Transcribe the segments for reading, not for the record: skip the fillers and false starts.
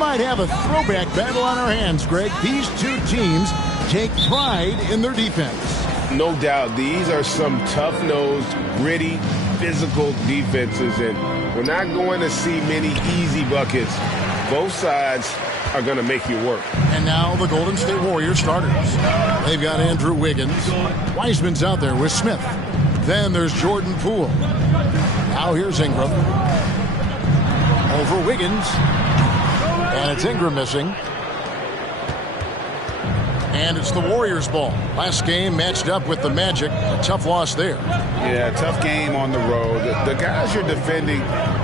might have a throwback battle on our hands, Greg. These two teams take pride in their defense. No doubt. These are some tough-nosed, gritty, physical defenses, and we're not going to see many easy buckets. Both sides are going to make you work. And now the Golden State Warriors starters. They've got Andrew Wiggins. Wiseman's out there with Smith. Then there's Jordan Poole. Now here's Ingram. Over Wiggins. And it's Ingram missing. And it's the Warriors' ball. Last game matched up with the Magic. A tough loss there. Yeah, tough game on the road. The guys you're defending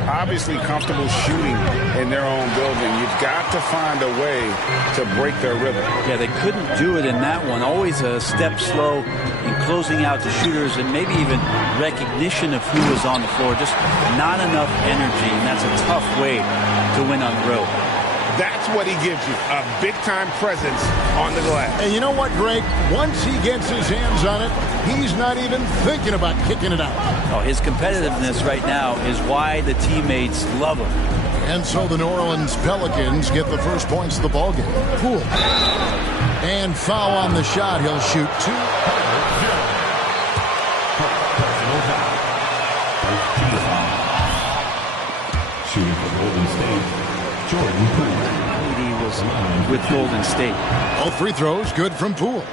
obviously comfortable shooting in their own building. You've got to find a way to break their rhythm. Yeah, they couldn't do it in that one. Always a step slow in closing out the shooters and maybe even recognition of who was on the floor. Just not enough energy, and that's a tough way to win on the road. That's what he gives you, a big-time presence on the glass. And you know what, Greg? Once he gets his hands on it, he's not even thinking about kicking it out. Oh, his competitiveness right now is why the teammates love him. And so the New Orleans Pelicans get the first points of the ballgame. Poole. And foul on the shot. He'll shoot two. Shooting for Golden State, Jordan Poole. He was with Golden State. All free throws good from Poole.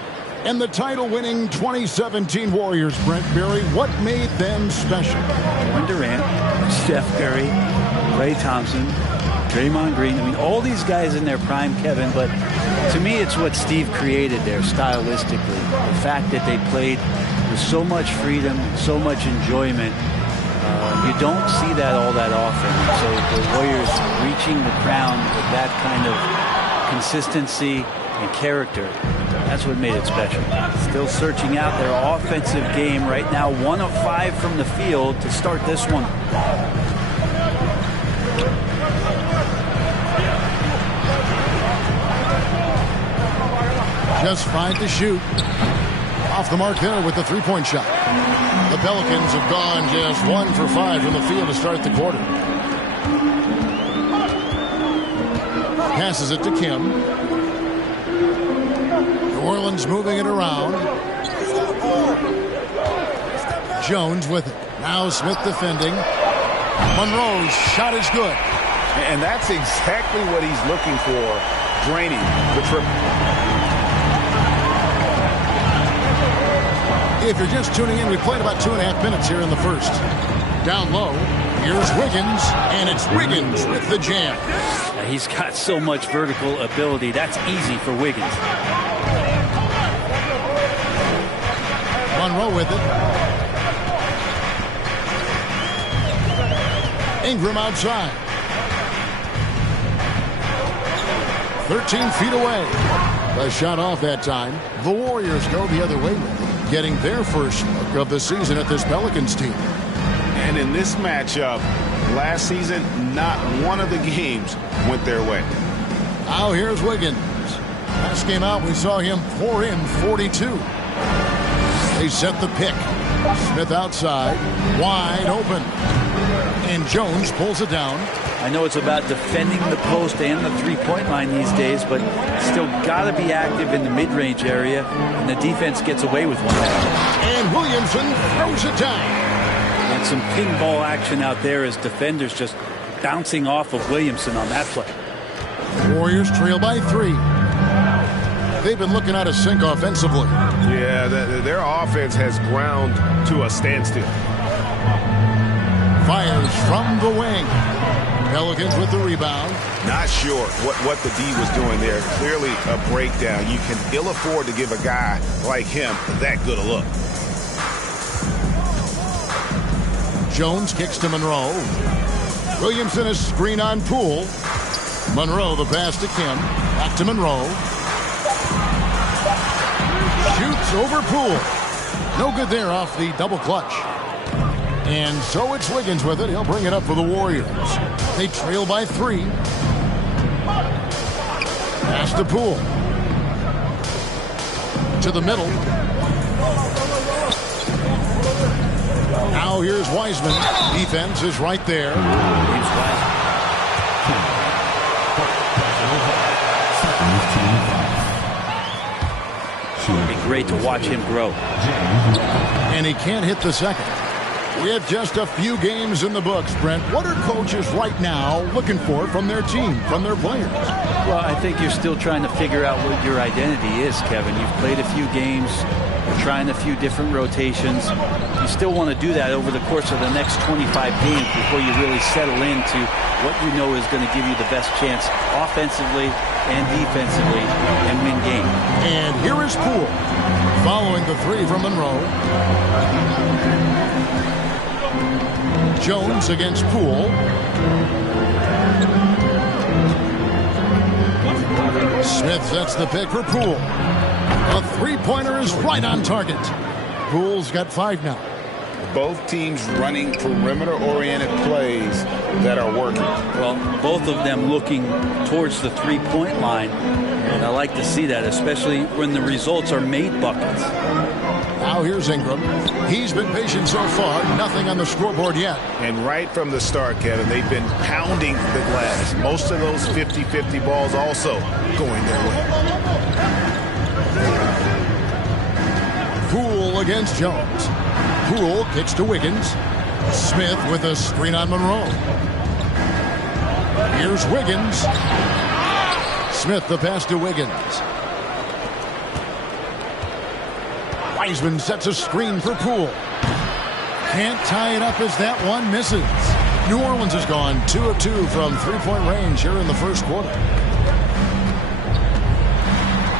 And the title-winning 2017 Warriors, Brent Barry, what made them special? Kevin Durant, Steph Curry, Klay Thompson, Draymond Green. I mean, all these guys in their prime, Kevin, but to me it's what Steve created there stylistically. The fact that they played with so much freedom, so much enjoyment. You don't see that all that often. So the Warriors reaching the crown with that kind of consistency and character, that's what made it special. Still searching out their offensive game right now. 1 of 5 from the field to start this one. Just 5 to shoot. Off the mark there with the three-point shot. The Pelicans have gone just 1 for 5 from the field to start the quarter. Passes it to Kim. New Orleans moving it around. Jones with it. Now Smith defending. Monroe's shot is good. And that's exactly what he's looking for, draining the triple. If you're just tuning in, we played about 2.5 minutes here in the first. Down low, here's Wiggins, and it's Wiggins with the jam. He's got so much vertical ability. That's easy for Wiggins. Monroe with it. Ingram outside. 13 feet away. The shot off that time. The Warriors go the other way with it, getting their first look of the season at this Pelicans team. And in this matchup, last season, not one of the games went their way. Now here's Wiggins. Last game out, we saw him pour in 42. They set the pick. Smith outside, wide open. And Jones pulls it down. I know it's about defending the post and the three-point line these days, but still got to be active in the mid-range area, and the defense gets away with one. And Williamson throws it down. And some pinball action out there as defenders just bouncing off of Williamson on that play. Warriors trail by 3. They've been looking out of sync offensively. Yeah, their offense has ground to a standstill. Fires from the wing. Pelicans with the rebound. Not sure what the D was doing there. Clearly a breakdown. You can ill afford to give a guy like him that good a look. Jones kicks to Monroe. Williamson is screen on Poole. Monroe the pass to Kim. Back to Monroe. Shoots over Poole. No good there off the double clutch. And so it's Wiggins with it. He'll bring it up for the Warriors. They trail by 3. Pass to Poole. To the middle. Now here's Wiseman. Defense is right there. great to watch him grow. And he can't hit the second. With just a few games in the books, Brent, what are coaches right now looking for from their team, from their players? Well, I think you're still trying to figure out what your identity is, Kevin. You've played a few games. You're trying a few different rotations. You still want to do that over the course of the next 25 games before you really settle into what you know is going to give you the best chance offensively and defensively and win games. And here is Poole following the three from Monroe. Jones against Poole. Smith sets the pick for Poole. A three-pointer is right on target. Poole's got 5 now. Both teams running perimeter-oriented plays that are working. Well, both of them looking towards the three-point line. And I like to see that, especially when the results are made buckets. Now here's Ingram. He's been patient so far. Nothing on the scoreboard yet. And right from the start, Kevin, they've been pounding the glass. Most of those 50-50 balls also going their way. Poole against Jones. Poole kicks to Wiggins. Smith with a screen on Monroe. Here's Wiggins. Smith the pass to Wiggins. Wiseman sets a screen for Poole. Can't tie it up as that one misses. New Orleans has gone 2 of 2 from three-point range here in the first quarter.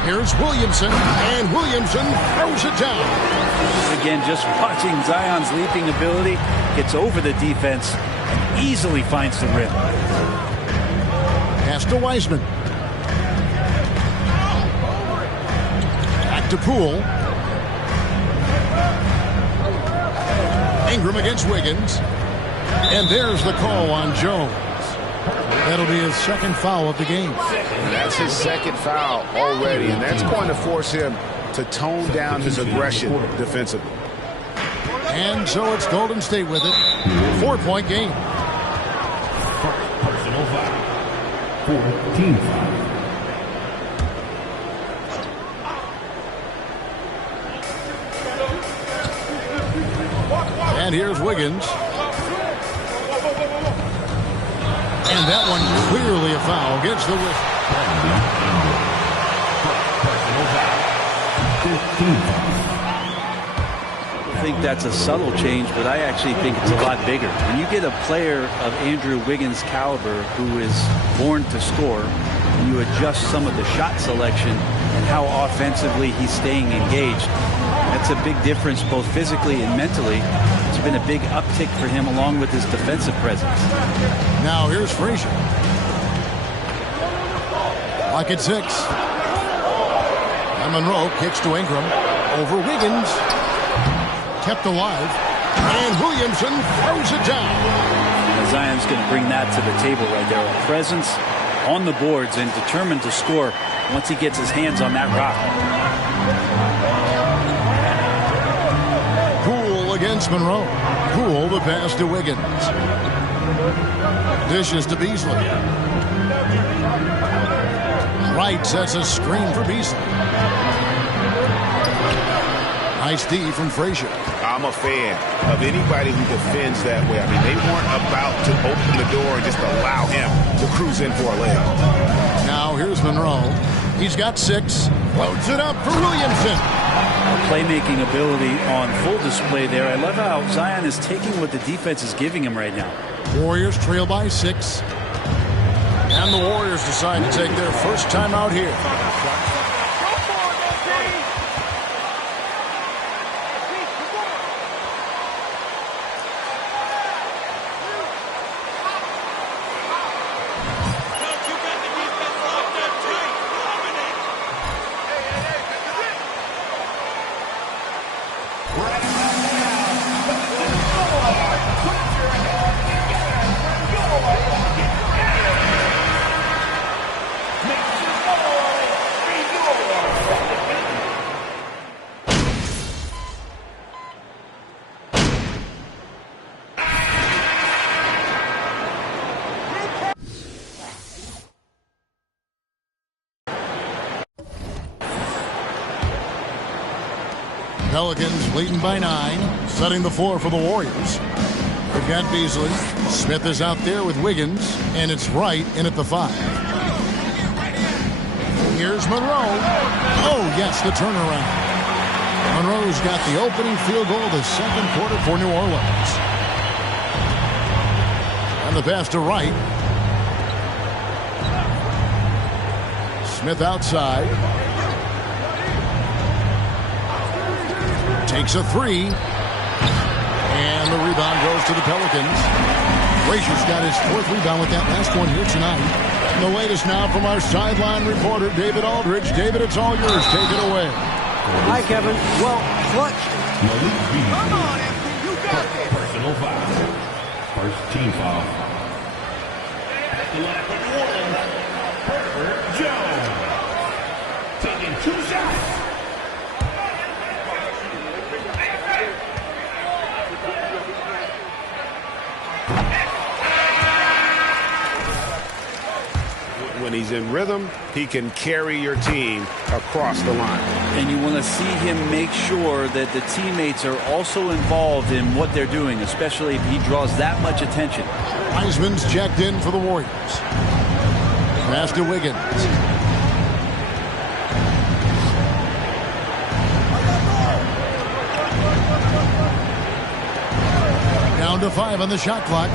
Here's Williamson, and Williamson throws it down. Again, just watching Zion's leaping ability, gets over the defense and easily finds the rim. Pass to Wiseman. Back to Poole. Ingram against Wiggins. And there's the call on Jones. That'll be his second foul of the game. That's his second foul already, and that's going to force him to tone down his aggression defensively. And so it's Golden State with it. 4-point game. Personal foul. Team foul. And here's Wiggins. And that one clearly a foul. Gets the whistle. I think that's a subtle change, but I actually think it's a lot bigger. When you get a player of Andrew Wiggins' caliber who is born to score, and you adjust some of the shot selection and how offensively he's staying engaged, that's a big difference both physically and mentally. It's been a big uptick for him along with his defensive presence. Now here's Frazier. Lock at 6. And Monroe kicks to Ingram. Over Wiggins. Kept alive. And Williamson throws it down. And Zion's going to bring that to the table right there. A presence on the boards and determined to score once he gets his hands on that rock. Poole against Monroe. Poole the pass to Wiggins. Dishes to Beasley. Wright sets a screen for Beasley. Nice D from Frazier. I'm a fan of anybody who defends that way. I mean, they weren't about to open the door and just allow him to cruise in for a layup. Now here's Monroe. He's got 6. Loads it up for Williamson. Playmaking ability on full display there. I love how Zion is taking what the defense is giving him right now. Warriors trail by 6. And the Warriors decide to take their first time out here. Pelicans leading by 9, setting the floor for the Warriors. They've got Beasley. Smith is out there with Wiggins, and it's Wright in at the 5. Here's Monroe. Oh, yes, the turnaround. Monroe's got the opening field goal of the second quarter for New Orleans. And the pass to Wright. Smith outside. Takes a 3. And the rebound goes to the Pelicans. Grazier's got his 4th rebound with that last one here tonight. And the latest now from our sideline reporter, David Aldridge. David, it's all yours. Take it away. Hi, Kevin. Well, clutch. Come on, Anthony. You got it. Personal foul. First team foul. At the line for New Orleans, Herbert Jones. Taking 2 shots. When he's in rhythm, he can carry your team across the line. And you want to see him make sure that the teammates are also involved in what they're doing, especially if he draws that much attention. Wiseman's checked in for the Warriors. Pass to Wiggins. Down to 5 on the shot clock.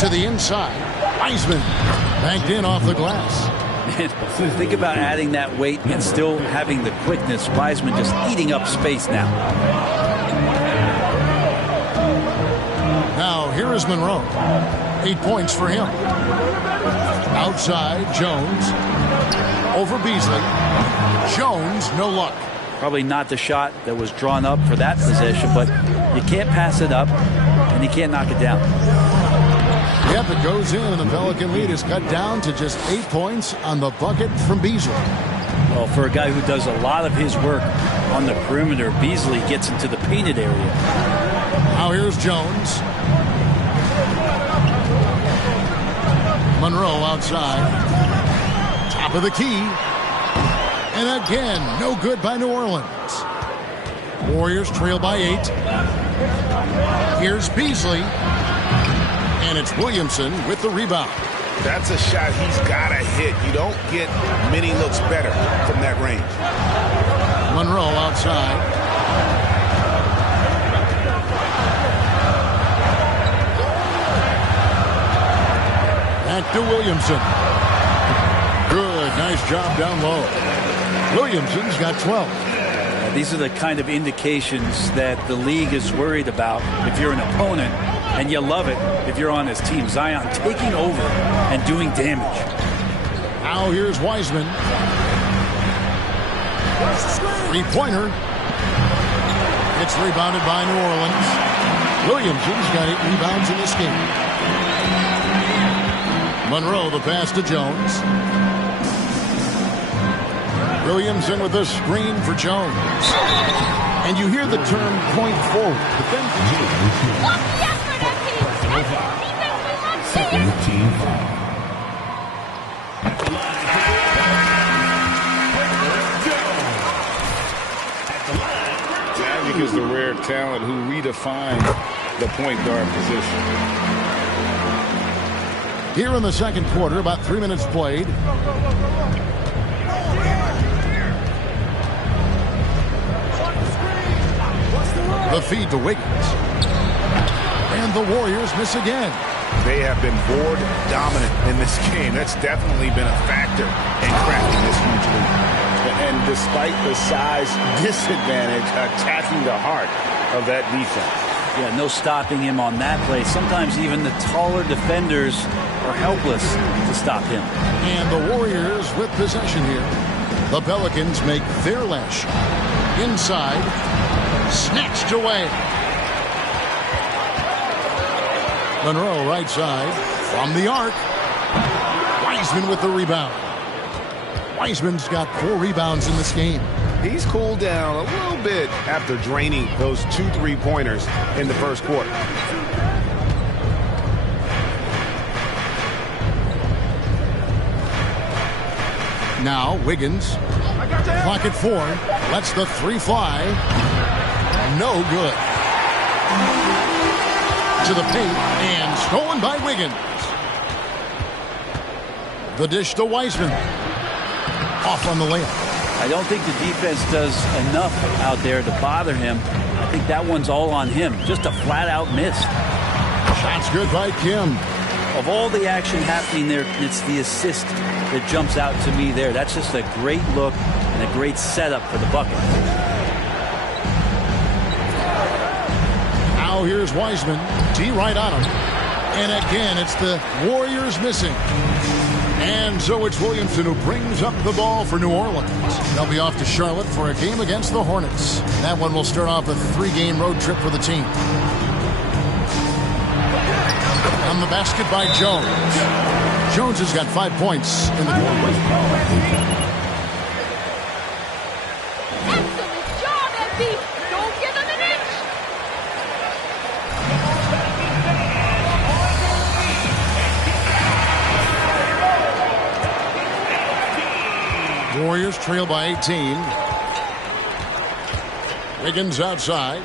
To the inside. Wiseman banked in off the glass. Think about adding that weight and still having the quickness. Wiseman just eating up space now. Now here is Monroe. 8 points for him. Outside, Jones. Over Beasley. Jones, no luck. Probably not the shot that was drawn up for that possession, but you can't pass it up and you can't knock it down. Yep, it goes in, and the Pelican lead is cut down to just 8 points on the bucket from Beasley. Well, for a guy who does a lot of his work on the perimeter, Beasley gets into the painted area. Now here's Jones. Monroe outside. Top of the key. And again, no good by New Orleans. Warriors trail by 8. Here's Beasley. And it's Williamson with the rebound. That's a shot he's got to hit. You don't get many looks better from that range. Monroe outside. Back to Williamson. Good, nice job down low. Williamson's got 12. These are the kind of indications that the league is worried about if you're an opponent, and you love it if you're on his team. Zion taking over and doing damage. Now here's Wiseman. 3-pointer. It's rebounded by New Orleans. Williamson's got 8 rebounds in this game. Monroe, the pass to Jones. Williamson with a screen for Jones. And you hear the term point forward. But then Team foul. Magic is the rare talent who redefined the point guard position. here in the second quarter, about 3 minutes played. The feed to Wiggins. And the Warriors miss again. They have been board dominant in this game. That's definitely been a factor in cracking this huge lead. And despite the size disadvantage, attacking the heart of that defense. Yeah, no stopping him on that play. Sometimes even the taller defenders are helpless to stop him. And the Warriors with possession here. The Pelicans make their last shot. Inside. Snatched away. Monroe right side. From the arc. Wiseman with the rebound. Wiseman's got 4 rebounds in this game. He's cooled down a little bit after draining those 2 3-pointers in the first quarter. Now Wiggins. Clock at 4. Lets the 3 fly. No good. To the paint and stolen by Wiggins. The dish to Wiseman. Off on the layup. I don't think the defense does enough out there to bother him. I think that one's all on him. Just a flat-out miss. Shot's good by Kim. Of all the action happening there, it's the assist that jumps out to me there. That's just a great look and a great setup for the bucket. Now here's Wiseman. D right on him. And again, it's the Warriors missing. And so it's Williamson who brings up the ball for New Orleans. They'll be off to Charlotte for a game against the Hornets. That one will start off a 3-game road trip for the team. On the basket by Jones. Jones has got 5 points in the game. Excellent job, MB. Don't give him an inch. Warriors trail by 18. Wiggins outside.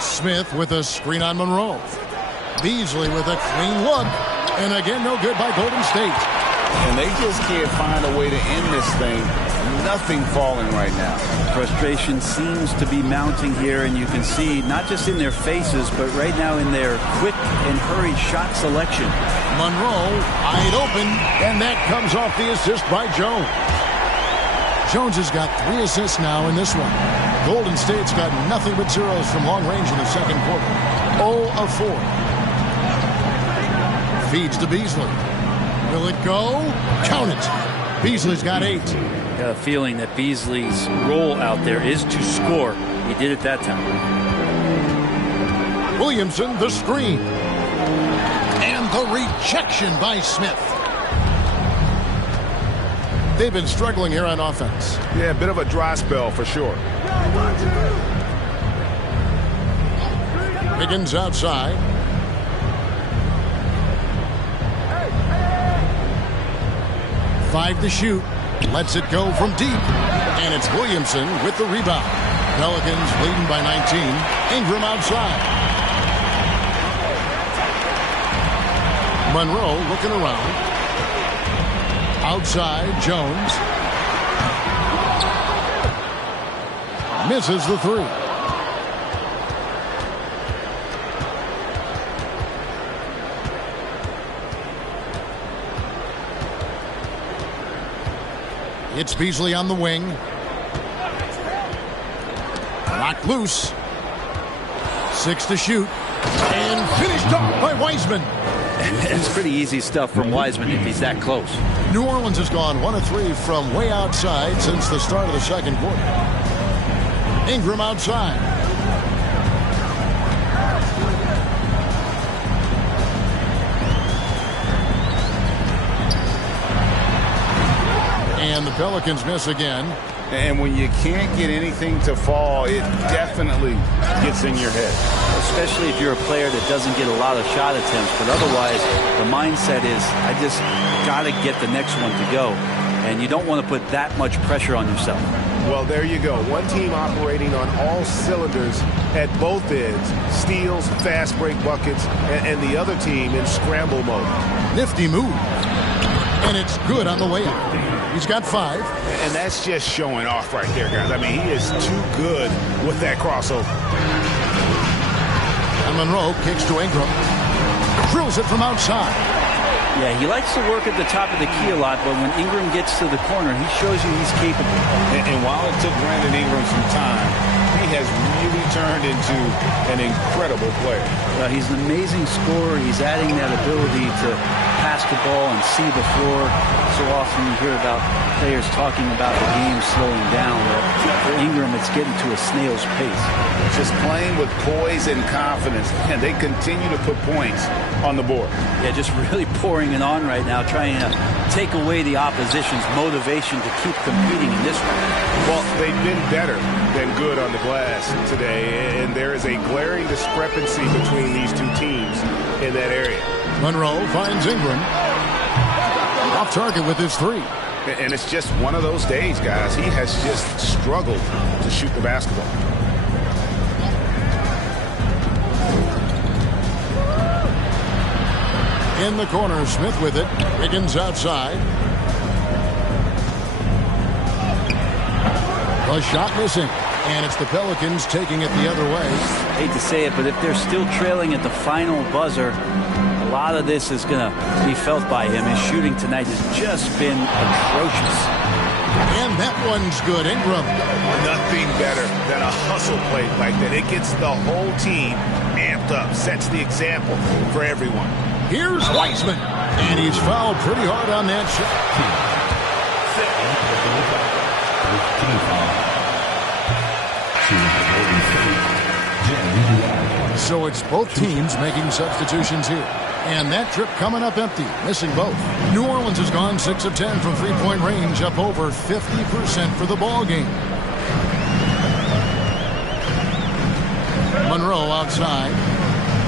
Smith with a screen on Monroe. Beasley with a clean look. And again, no good by Golden State. And they just can't find a way to end this thing. Nothing falling right now. Frustration seems to be mounting here, and you can see not just in their faces, but right now in their quick and hurried shot selection. Monroe, wide open, and that comes off the assist by Jones. Jones has got 3 assists now in this one. Golden State's got nothing but zeros from long range in the second quarter. 0 of 4. Feeds to Beasley. Will it go? Count it. Beasley's got 8. Got a feeling that Beasley's role out there is to score. He did it that time. Williamson, the screen. And the rejection by Smith. They've been struggling here on offense. Yeah, a bit of a dry spell for sure. Wiggins outside. Five to shoot. Lets it go from deep. And it's Williamson with the rebound. Pelicans leading by 19. Ingram outside. Monroe looking around. Outside, Jones. Misses the 3. It's Beasley on the wing. Locked loose. 6 to shoot. And finished up by Wiseman. It's pretty easy stuff from Wiseman if he's that close. New Orleans has gone 1 of 3 from way outside since the start of the second quarter. Ingram outside. And the Pelicans miss again. And when you can't get anything to fall, it definitely gets in your head. Especially if you're a player that doesn't get a lot of shot attempts. But otherwise, the mindset is, I just got to get the next one to go. And you don't want to put that much pressure on yourself. Well, there you go. One team operating on all cylinders at both ends. Steals, fast break buckets, and the other team in scramble mode. Nifty move. And it's good on the way out. He's got 5. And that's just showing off right there, guys. I mean, he is too good with that crossover. And Monroe kicks to Ingram. Drills it from outside. Yeah, he likes to work at the top of the key a lot, but when Ingram gets to the corner, he shows you he's capable. And while it took Brandon Ingram some time, he has really turned into an incredible player. He's an amazing scorer. He's adding that ability to pass the ball and see the floor. So often you hear about players talking about the game slowing down. For Ingram, it's getting to a snail's pace. Just playing with poise and confidence, and they continue to put points on the board. Yeah, just really pouring it on right now, trying to take away the opposition's motivation to keep competing in this one. Well, they've been better than good on the glass today, and there is a glaring discrepancy between these two teams in that area. Monroe finds Ingram. Off target with his 3. And it's just one of those days, guys. He has just struggled to shoot the basketball. In the corner, Smith with it. Wiggins outside. The shot missing. And it's the Pelicans taking it the other way. Hate to say it, but if they're still trailing at the final buzzer, a lot of this is going to be felt by him. His shooting tonight has just been atrocious. And that one's good. Ingram. Nothing better than a hustle play like that. It gets the whole team amped up, sets the example for everyone. Here's Wiseman. And he's fouled pretty hard on that shot. So it's both teams making substitutions here. And that trip coming up empty, missing both. New Orleans has gone 6 of 10 from three-point range, up over 50% for the ball game. Monroe outside.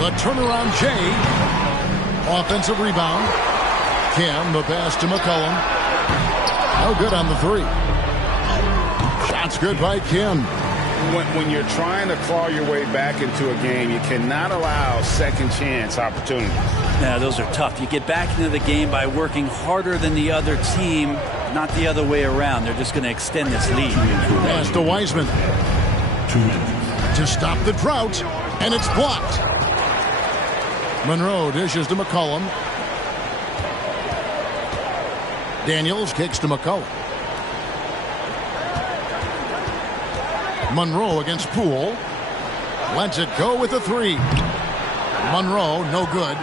The turnaround Jay. Offensive rebound. Kim, the pass to McCollum. No good on the three. Shots good by Kim. When you're trying to claw your way back into a game, you cannot allow second chance opportunities. Yeah, those are tough. You get back into the game by working harder than the other team, not the other way around. They're just going to extend this lead. Pass to Wiseman. To stop the drought, and it's blocked. Monroe dishes to McCollum. Daniels kicks to McCollum. Monroe against Poole. Lets it go with a three. Monroe, no good.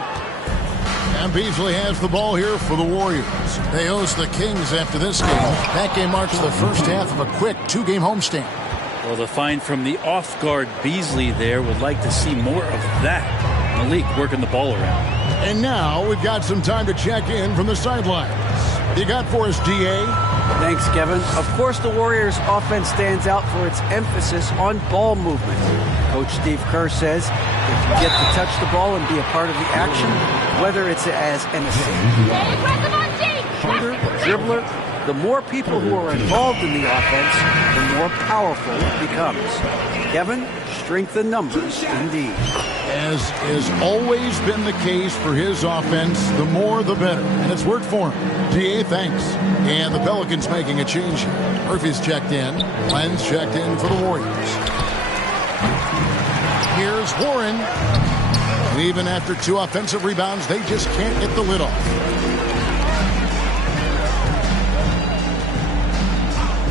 And Beasley has the ball here for the Warriors. They host the Kings after this game. That game marks the first half of a quick two-game homestand. Well, the find from the off-guard Beasley there would like to see more of that. Malik working the ball around. And now we've got some time to check in from the sidelines. What you got for us, D.A.? Thanks, Kevin. Of course, the Warriors' offense stands out for its emphasis on ball movement. Coach Steve Kerr says if you get to touch the ball and be a part of the action, whether it's as an assistant, shooter, dribbler, the more people who are involved in the offense, the more powerful it becomes. Kevin, strength in numbers, indeed. As has always been the case for his offense, the more the better. And it's worked for him. D.A., thanks. And the Pelicans making a change here. Murphy's checked in. Lenz checked in for the Warriors. Here's Warren. And even after two offensive rebounds, they just can't get the lid off.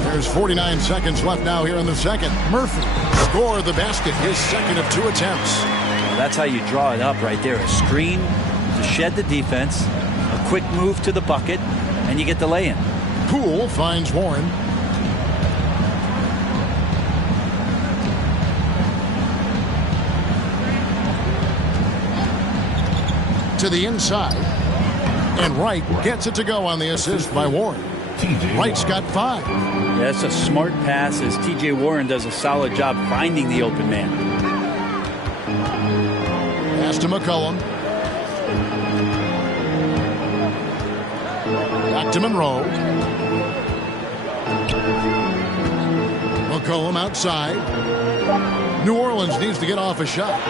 There's 49 seconds left now here in the second. Murphy scored the basket, his second of 2 attempts. Well, that's how you draw it up right there. A screen to shed the defense, a quick move to the bucket, and you get the lay-in. Poole finds Warren. To the inside. And Wright gets it to go on the assist by Warren. Wright's got 5. Yeah, that's a smart pass as T.J. Warren does a solid job finding the open man. Pass to McCollum. Back to Monroe. McCollum outside. New Orleans needs to get off a shot.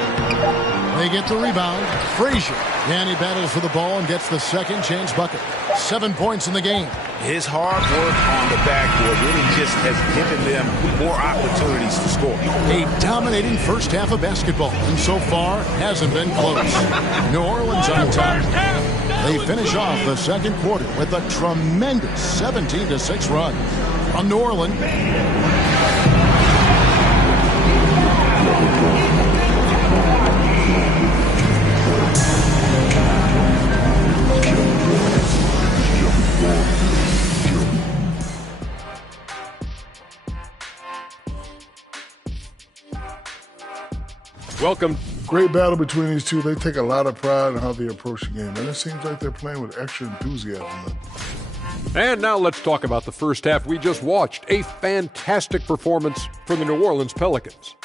They get the rebound. Frazier. And he battles for the ball and gets the second chance bucket. 7 points in the game. His hard work on the backboard really just has given them more opportunities to score. A dominating first half of basketball, and so far hasn't been close. New Orleans on top. They finish off the second quarter with a tremendous 17-6 run. From New Orleans. Welcome. Great battle between these two. They take a lot of pride in how they approach the game, and it seems like they're playing with extra enthusiasm. And now let's talk about the first half we just watched. A fantastic performance from the New Orleans Pelicans.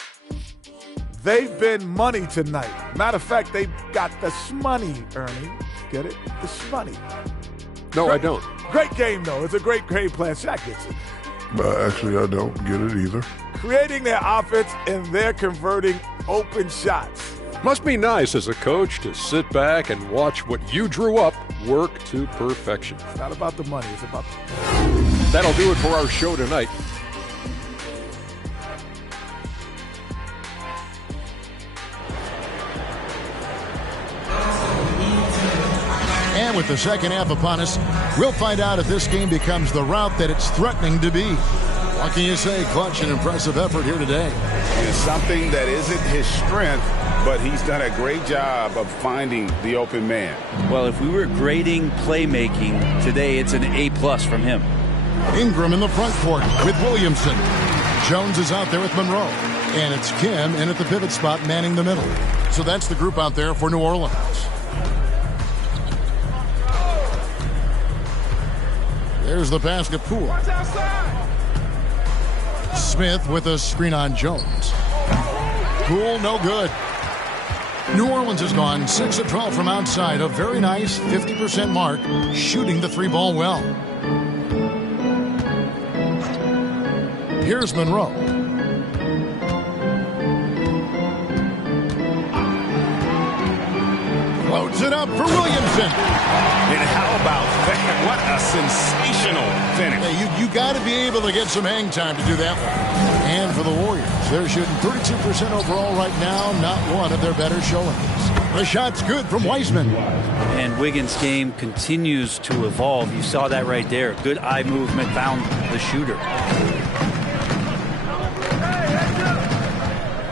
They've been money tonight. Matter of fact, they got the shmoney, Ernie. Get it? The shmoney. No, I don't. Great game, though. It's a great game plan. Shaq gets it. But actually, I don't get it either. Creating their offense, and they're converting open shots. Must be nice as a coach to sit back and watch what you drew up work to perfection. It's not about the money. It's about That'll do it for our show tonight. And with the second half upon us, we'll find out if this game becomes the route that it's threatening to be. What can you say? Clutch and impressive effort here today. It's something that isn't his strength, but he's done a great job of finding the open man. Well, if we were grading playmaking today, it's an A+ from him. Ingram in the front court with Williamson. Jones is out there with Monroe. And it's Kim in at the pivot spot manning the middle. So that's the group out there for New Orleans. There's the pass to Poole. Smith with a screen on Jones. Poole, no good. New Orleans has gone 6 of 12 from outside. A very nice 50% mark, shooting the 3-ball well. Here's Monroe. Floats it up for Williamson. And how about that? What a sensational finish. Hey, you got to be able to get some hang time to do that one. And for the Warriors, they're shooting 32% overall right now, not one of their better showings. The shot's good from Wiseman. And Wiggins' game continues to evolve. You saw that right there. Good eye movement, found the shooter.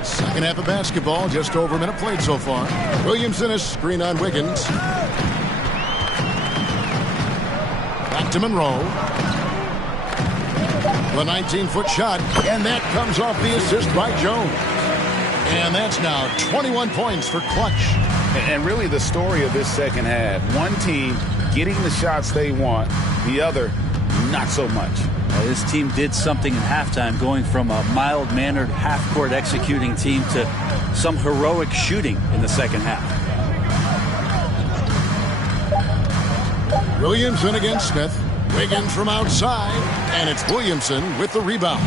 Second half of basketball, just over a minute played so far. Williamson is screen on Wiggins. Back to Monroe. The 19-foot shot, and that comes off the assist by Jones. And that's now 21 points for Clutch. And really the story of this second half, one team getting the shots they want, the other not so much. This team did something in halftime, going from a mild-mannered half-court executing team to some heroic shooting in the second half. Williamson against Smith. Wiggins from outside, and it's Williamson with the rebound.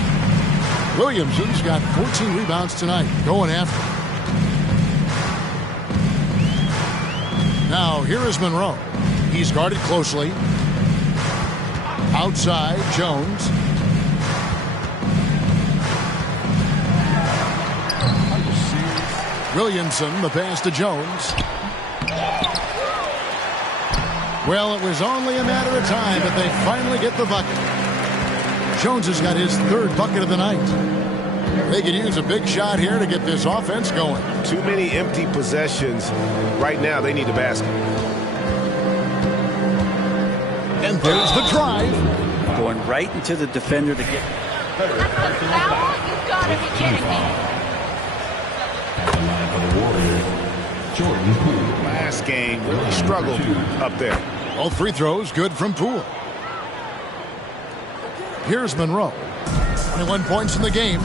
Williamson's got 14 rebounds tonight, going after. Now, here is Monroe. He's guarded closely. Outside, Jones. Williamson, the pass to Jones. Well, it was only a matter of time, but they finally get the bucket. Jones has got his third bucket of the night. They could use a big shot here to get this offense going. Too many empty possessions. Right now, they need a basket. And there's the drive. Going right into the defender to get... You gotta be kidding me. Jordan Poole. Last game really struggled up there. All free throws good from Poole. Here's Monroe. 21 points in the game.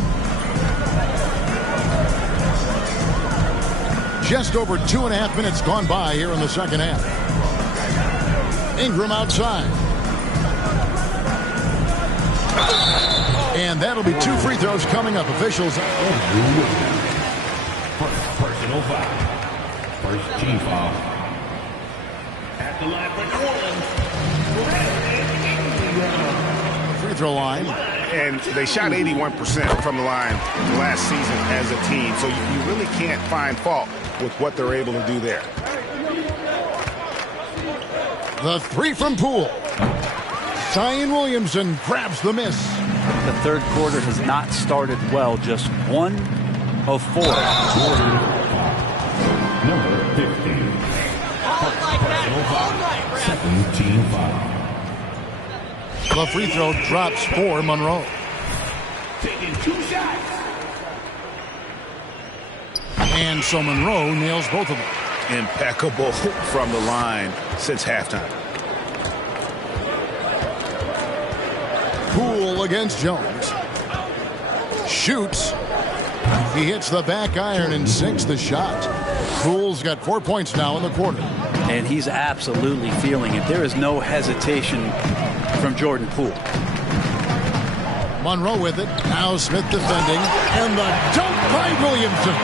Just over 2.5 minutes gone by here in the second half. Ingram outside. And that'll be 2 free throws coming up. Officials. Personal foul. First team foul. At the line for New Orleans. Free throw line. And they shot 81% from the line last season as a team. So you really can't find fault with what they're able to do there. The 3 from Poole. Zion Williamson grabs the miss. The third quarter has not started well. Just 1 of 4. Number 15. Personal foul. Second team foul. The free throw drops for Monroe. Taking 2 shots. And so Monroe nails both of them. Impeccable from the line since halftime. Poole against Jones. Shoots. He hits the back iron and sinks the shot. Poole's got 4 points now in the quarter. and he's absolutely feeling it. There is no hesitation from Jordan Poole. Monroe with it. Now Smith defending. And the dunk by Williamson.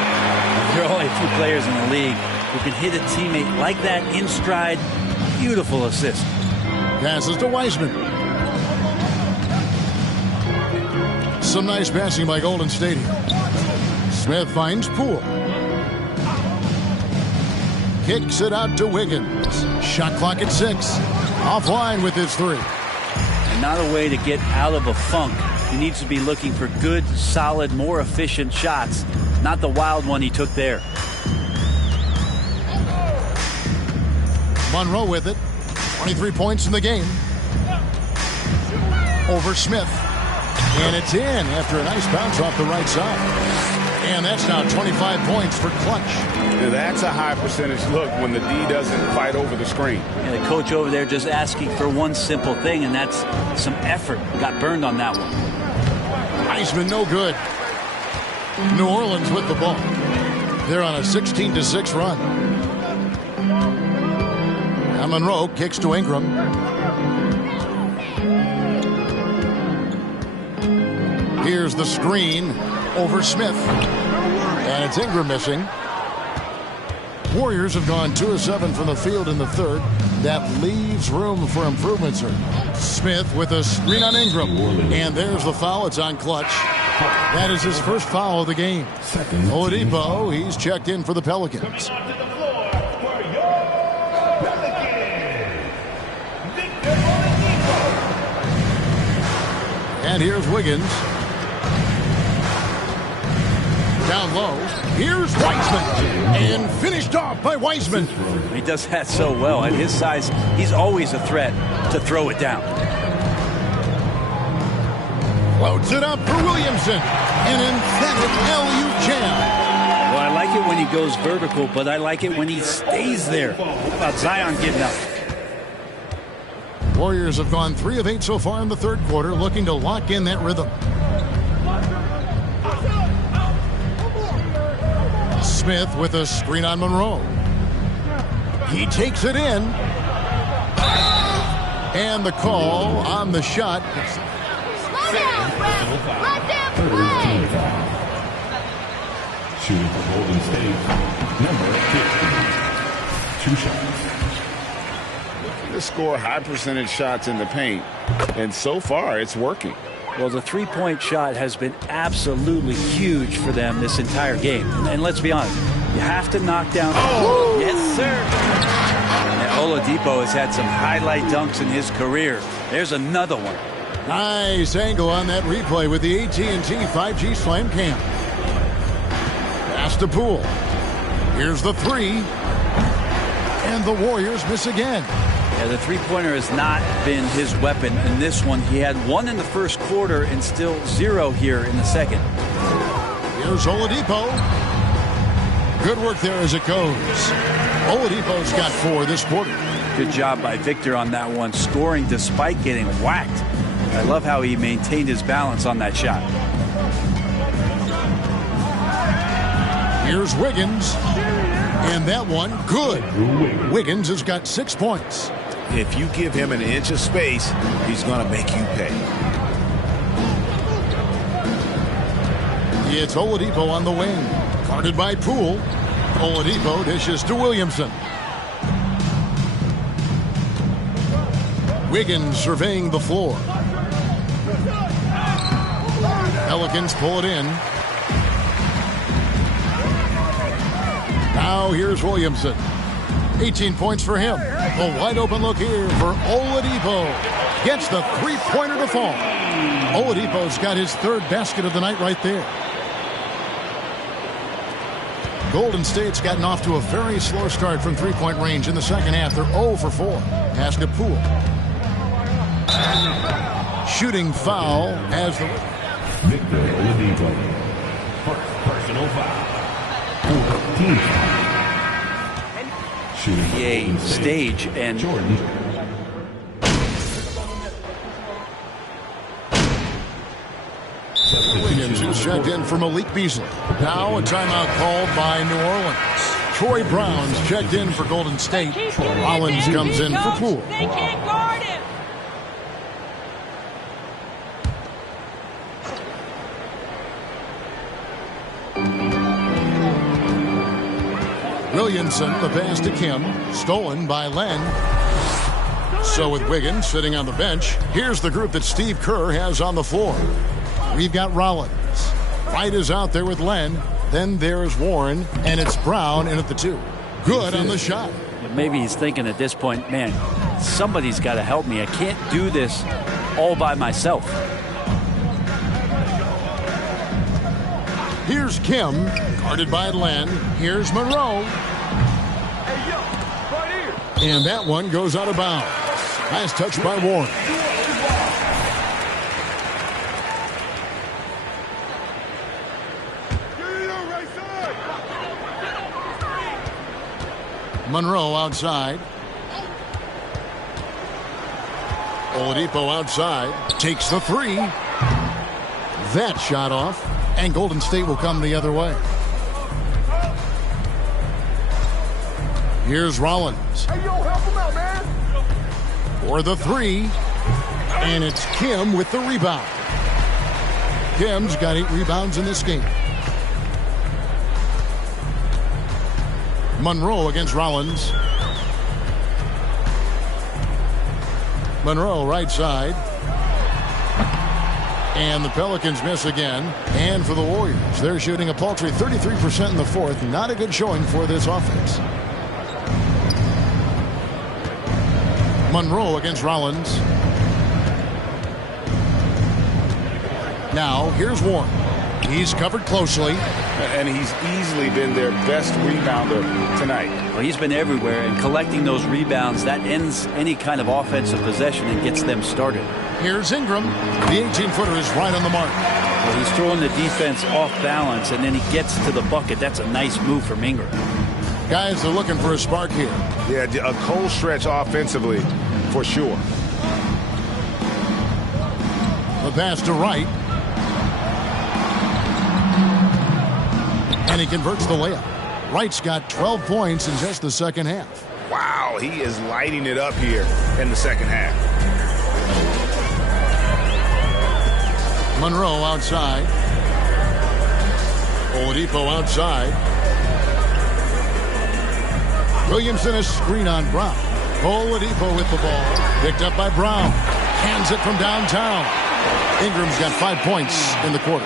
There are only a few players in the league who can hit a teammate like that in stride. Beautiful assist. Passes to Wiseman. Some nice passing by Golden State here. Smith finds Poole. Kicks it out to Wiggins. Shot clock at 6. Offline with his 3. And not a way to get out of a funk. He needs to be looking for good, solid, more efficient shots. Not the wild one he took there. Monroe with it. 23 points in the game. Over Smith. And it's in after a nice bounce off the right side. And that's now 25 points for Clutch. That's a high percentage look when the D doesn't fight over the screen. Yeah, the coach over there just asking for one simple thing, and that's some effort. Got burned on that one. Wiseman no good. New Orleans with the ball. They're on a 16-6 run. Now Monroe kicks to Ingram. Here's the screen over Smith. And it's Ingram missing. Warriors have gone 2 of 7 from the field in the third. That leaves room for improvement, sir. Smith with a screen on Ingram. And there's the foul. It's on Clutch. That is his first foul of the game. Oladipo, he's checked in for the Pelicans. And here's Wiggins. Down low. Here's Wiseman. And finished off by Wiseman. He does that so well. At his size, he's always a threat to throw it down. Floats it up for Williamson. An emphatic LU jam. Well, I like it when he goes vertical, but I like it when he stays there. How about Zion getting up? Warriors have gone 3 of 8 so far in the third quarter, looking to lock in that rhythm. Smith with a screen on Monroe. He takes it in. And the call on the shot. Slow down, Brad. Let them play. Shooting for Golden State, number 15. 2 shots. They score high percentage shots in the paint, and so far it's working. Well, the three-point shot has been absolutely huge for them this entire game. And let's be honest, you have to knock down. Oh, yes, sir. And Oladipo has had some highlight dunks in his career. There's another one. Nice angle on that replay with the AT&T 5G Slam Cam. Pass to Poole. Here's the 3. And the Warriors miss again. Yeah, the three-pointer has not been his weapon in this one. He had 1 in the first quarter and still 0 here in the second. Here's Oladipo. Good work there as it goes. Oladipo's got 4 this quarter. Good job by Victor on that one, scoring despite getting whacked. I love how he maintained his balance on that shot. Here's Wiggins. And that one, good. Wiggins has got 6 points. If you give him an inch of space, he's going to make you pay. It's Oladipo on the wing. Guarded by Poole. Oladipo dishes to Williamson. Wiggins surveying the floor. Pelicans pull it in. Now here's Williamson. 18 points for him. A wide open look here for Oladipo. Gets the three-pointer to fall. Oladipo's got his 3rd basket of the night right there. Golden State's gotten off to a very slow start from three-point range in the second half. They're 0 for 4. Pass to Poole. Shooting foul as the... Victor Oladipo. Personal foul. 14 foul. NBA stage and Jordan. Williams is checked in for Malik Beasley. Now a timeout called by New Orleans. Troy Brown's checked in for Golden State. Rollins comes in for Poole. They can't guard him. Williamson, the pass to Kim, stolen by Len. So with Wiggins sitting on the bench, here's the group that Steve Kerr has on the floor. We've got Rollins. Wright is out there with Len. Then there's Warren, and it's Brown in at the 2. Good on the shot. Maybe he's thinking at this point, man, somebody's got to help me. I can't do this all by myself. Here's Kim, guarded by Len. Here's Monroe. And that one goes out of bounds. Nice touch by Warren. Monroe outside. Oladipo outside. Takes the 3. That shot off. And Golden State will come the other way. Here's Rollins. Hey, yo, help him out, man. For the 3. And it's Kim with the rebound. Kim's got 8 rebounds in this game. Monroe against Rollins. Monroe right side. And the Pelicans miss again. And for the Warriors, they're shooting a paltry 33% in the 4th. Not a good showing for this offense. Monroe against Rollins. Now, here's Warren. He's covered closely. And he's easily been their best rebounder tonight. Well, he's been everywhere, and collecting those rebounds, that ends any kind of offensive possession and gets them started. Here's Ingram. The 18-footer is right on the mark. Well, he's throwing the defense off balance, and then he gets to the bucket. That's a nice move from Ingram. Guys are looking for a spark here. Yeah, a cold stretch offensively, for sure. The pass to Wright. And he converts the layup. Wright's got 12 points in just the second half. Wow, he is lighting it up here in the second half. Monroe outside. Oladipo outside. Williamson a screen on Brown. Oladipo with the ball. Picked up by Brown. Hands it from downtown. Ingram's got 5 points in the quarter.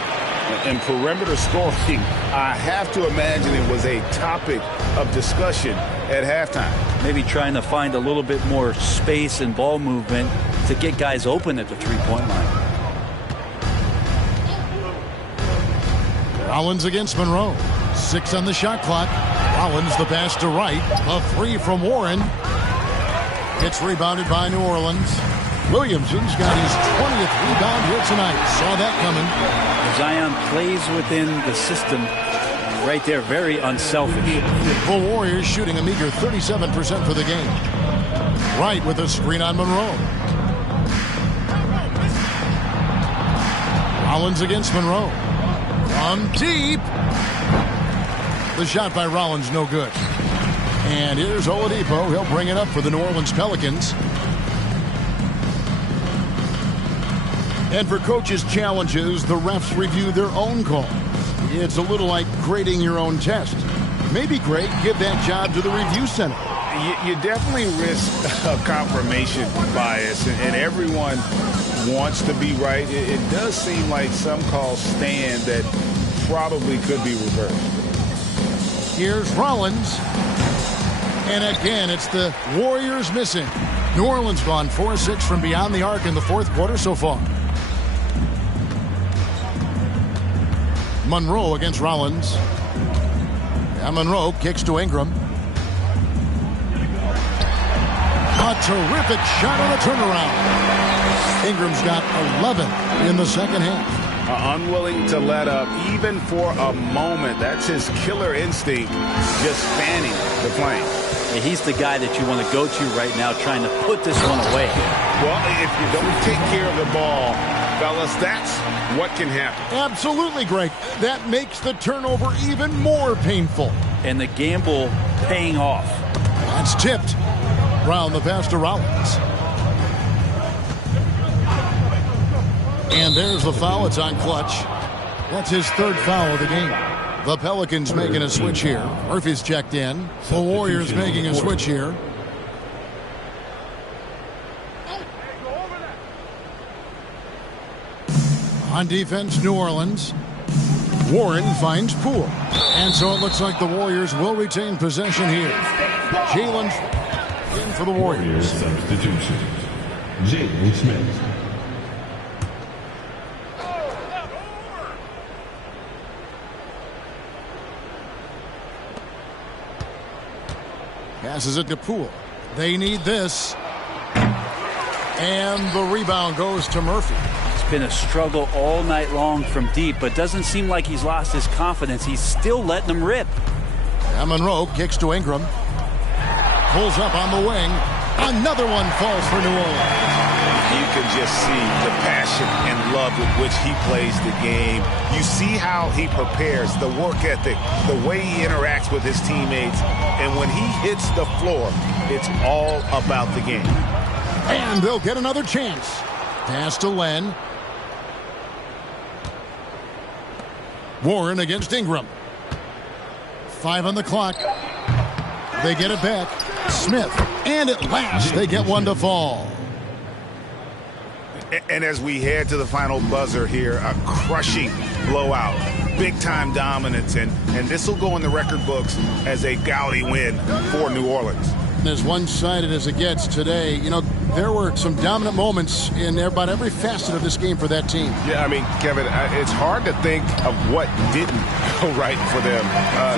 And perimeter scoring, I have to imagine it was a topic of discussion at halftime. Maybe trying to find a little bit more space and ball movement to get guys open at the three-point line. Rollins against Monroe. 6 on the shot clock. Rollins the pass to Wright. A 3 from Warren. It's rebounded by New Orleans. Williamson's got his 20th rebound here tonight. Saw that coming. Zion plays within the system right there. Very unselfish. The Warriors shooting a meager 37% for the game. Wright with a screen on Monroe. Rollins against Monroe. From deep. The shot by Rollins no good. And here's Oladipo. He'll bring it up for the New Orleans Pelicans. And for coaches' challenges, the refs review their own calls. It's a little like grading your own test. Maybe, Greg, give that job to the review center. You definitely risk a confirmation bias, and everyone wants to be right. It does seem like some calls stand that probably could be reversed. Here's Rollins. And again, it's the Warriors missing. New Orleans gone 4-6 from beyond the arc in the 4th quarter so far. Monroe against Rollins. And Monroe kicks to Ingram. A terrific shot on a turnaround. Ingram's got 11 in the second half. Unwilling to let up even for a moment. That's his killer instinct, just fanning the flame. Yeah, he's the guy that you want to go to right now trying to put this one away. Well, if you don't take care of the ball, fellas, that's what can happen. Absolutely, Greg. That makes the turnover even more painful. and the gamble paying off. That's tipped. Brown the pass to Rollins. And there's the foul. It's on Clutch. That's his third foul of the game. The Pelicans making a switch here. Murphy's checked in. The Warriors making a switch here. On defense, New Orleans. Warren finds Poole. And so it looks like the Warriors will retain possession here. Jalen in for the Warriors. Substitution. Jalen Smith. Passes it to Poole. They need this. And the rebound goes to Murphy. It's been a struggle all night long from deep, but doesn't seem like he's lost his confidence. He's still letting them rip. Monroe kicks to Ingram. Pulls up on the wing. Another one falls for New Orleans. You can just see the passion and love with which he plays the game. You see how he prepares, the work ethic, the way he interacts with his teammates. And when he hits the floor, it's all about the game. And they'll get another chance. Pass to Len. Warren against Ingram. 5 on the clock. They get it back. Smith. And at last, they get one to fall. And as we head to the final buzzer here, a crushing blowout, big-time dominance, and this will go in the record books as a gaudy win for New Orleans. As one-sided as it gets today, you know, there were some dominant moments in about every facet of this game for that team. Yeah, I mean, Kevin, it's hard to think of what didn't go right for them.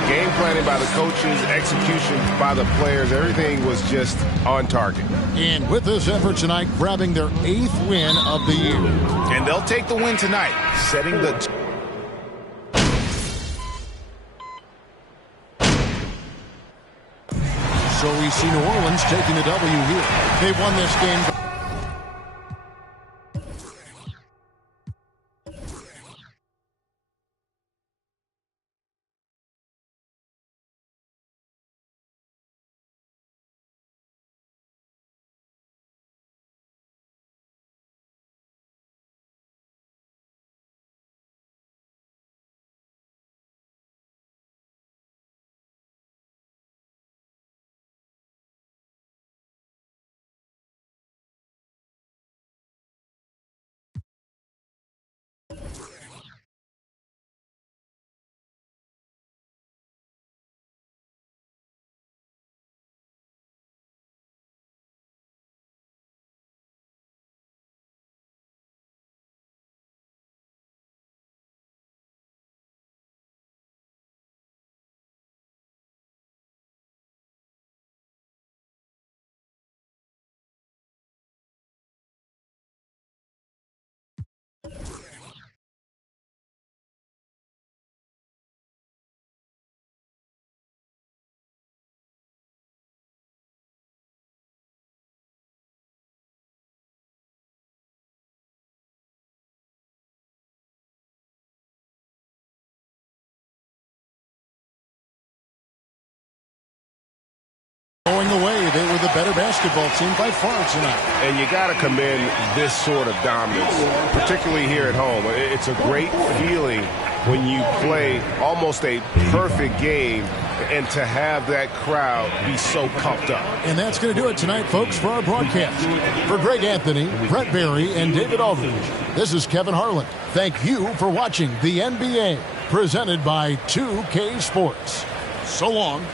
Game planning by the coaches, execution by the players, everything was just on target. And with this effort tonight, grabbing their 8th win of the year. And they'll take the win tonight, setting the... So we see New Orleans taking the W here. They won this game. Going away, they were the better basketball team by far tonight. And you got to commend this sort of dominance, particularly here at home. It's a great feeling when you play almost a perfect game and to have that crowd be so pumped up. And that's going to do it tonight, folks, for our broadcast. For Greg Anthony, Brett Barry, and David Aldridge, this is Kevin Harlan. Thank you for watching the NBA, presented by 2K Sports. So long.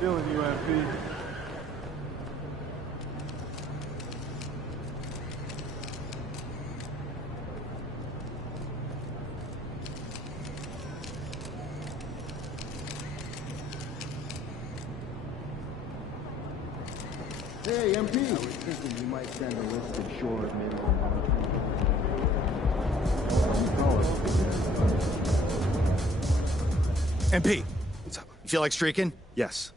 Feeling you, MP. Hey, MP. I was thinking you might send a list of short, maybe MP, what's up? You feel like streaking? Yes.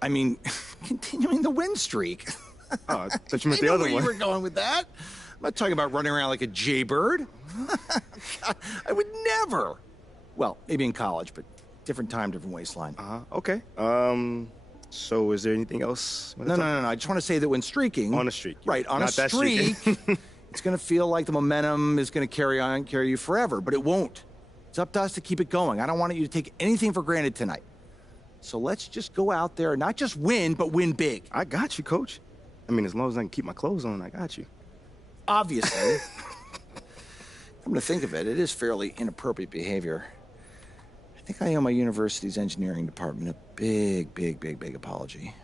I mean, continuing the win streak. Oh, I thought you meant I the know other where one. you were going with that. I'm not talking about running around like a jaybird. God, I would never. Well, maybe in college, but different time, different waistline. Okay. So is there anything else? No. I just want to say that when streaking... On a streak. Right, on Not a that streak, streak. it's going to feel like the momentum is going to carry you forever, but it won't. It's up to us to keep it going. I don't want you to take anything for granted tonight. So let's just go out there and not just win, but win big. I got you, Coach. I mean, as long as I can keep my clothes on, I got you. Obviously. Come to think of it, it is fairly inappropriate behavior. I think I owe my university's engineering department a big apology.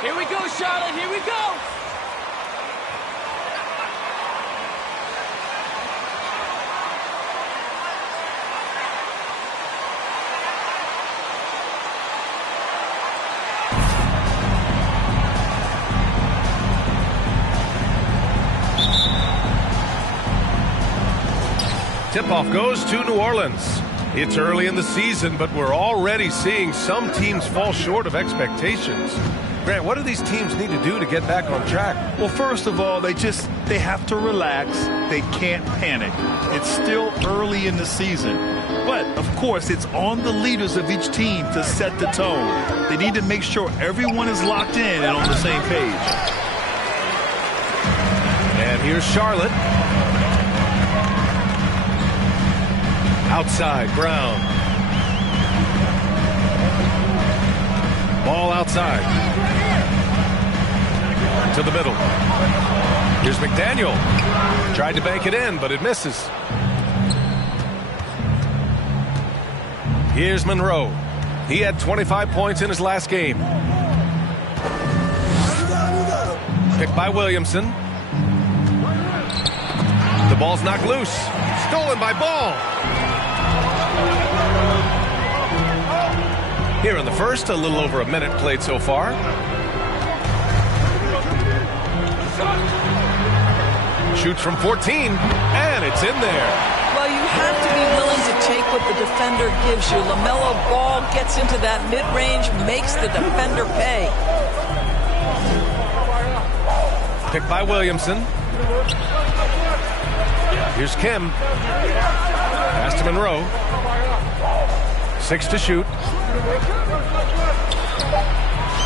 Here we go, Charlotte, here we go! Tip-off goes to New Orleans. It's early in the season, but we're already seeing some teams fall short of expectations. Grant, what do these teams need to do to get back on track? Well, first of all, they have to relax. They can't panic. It's still early in the season. But, of course, it's on the leaders of each team to set the tone. They need to make sure everyone is locked in and on the same page. And here's Charlotte. Outside, Brown. Ball outside. To the middle. Here's McDaniel. Tried to bank it in, but it misses. Here's Monroe. He had 25 points in his last game. Picked by Williamson. The ball's knocked loose. Stolen by Ball. Here in the first, a little over a minute played so far. Shoots from 14, and it's in there. Well, you have to be willing to take what the defender gives you. LaMelo Ball gets into that mid-range, makes the defender pay. Picked by Williamson. Here's Kim. Pass to Monroe. 6 to shoot.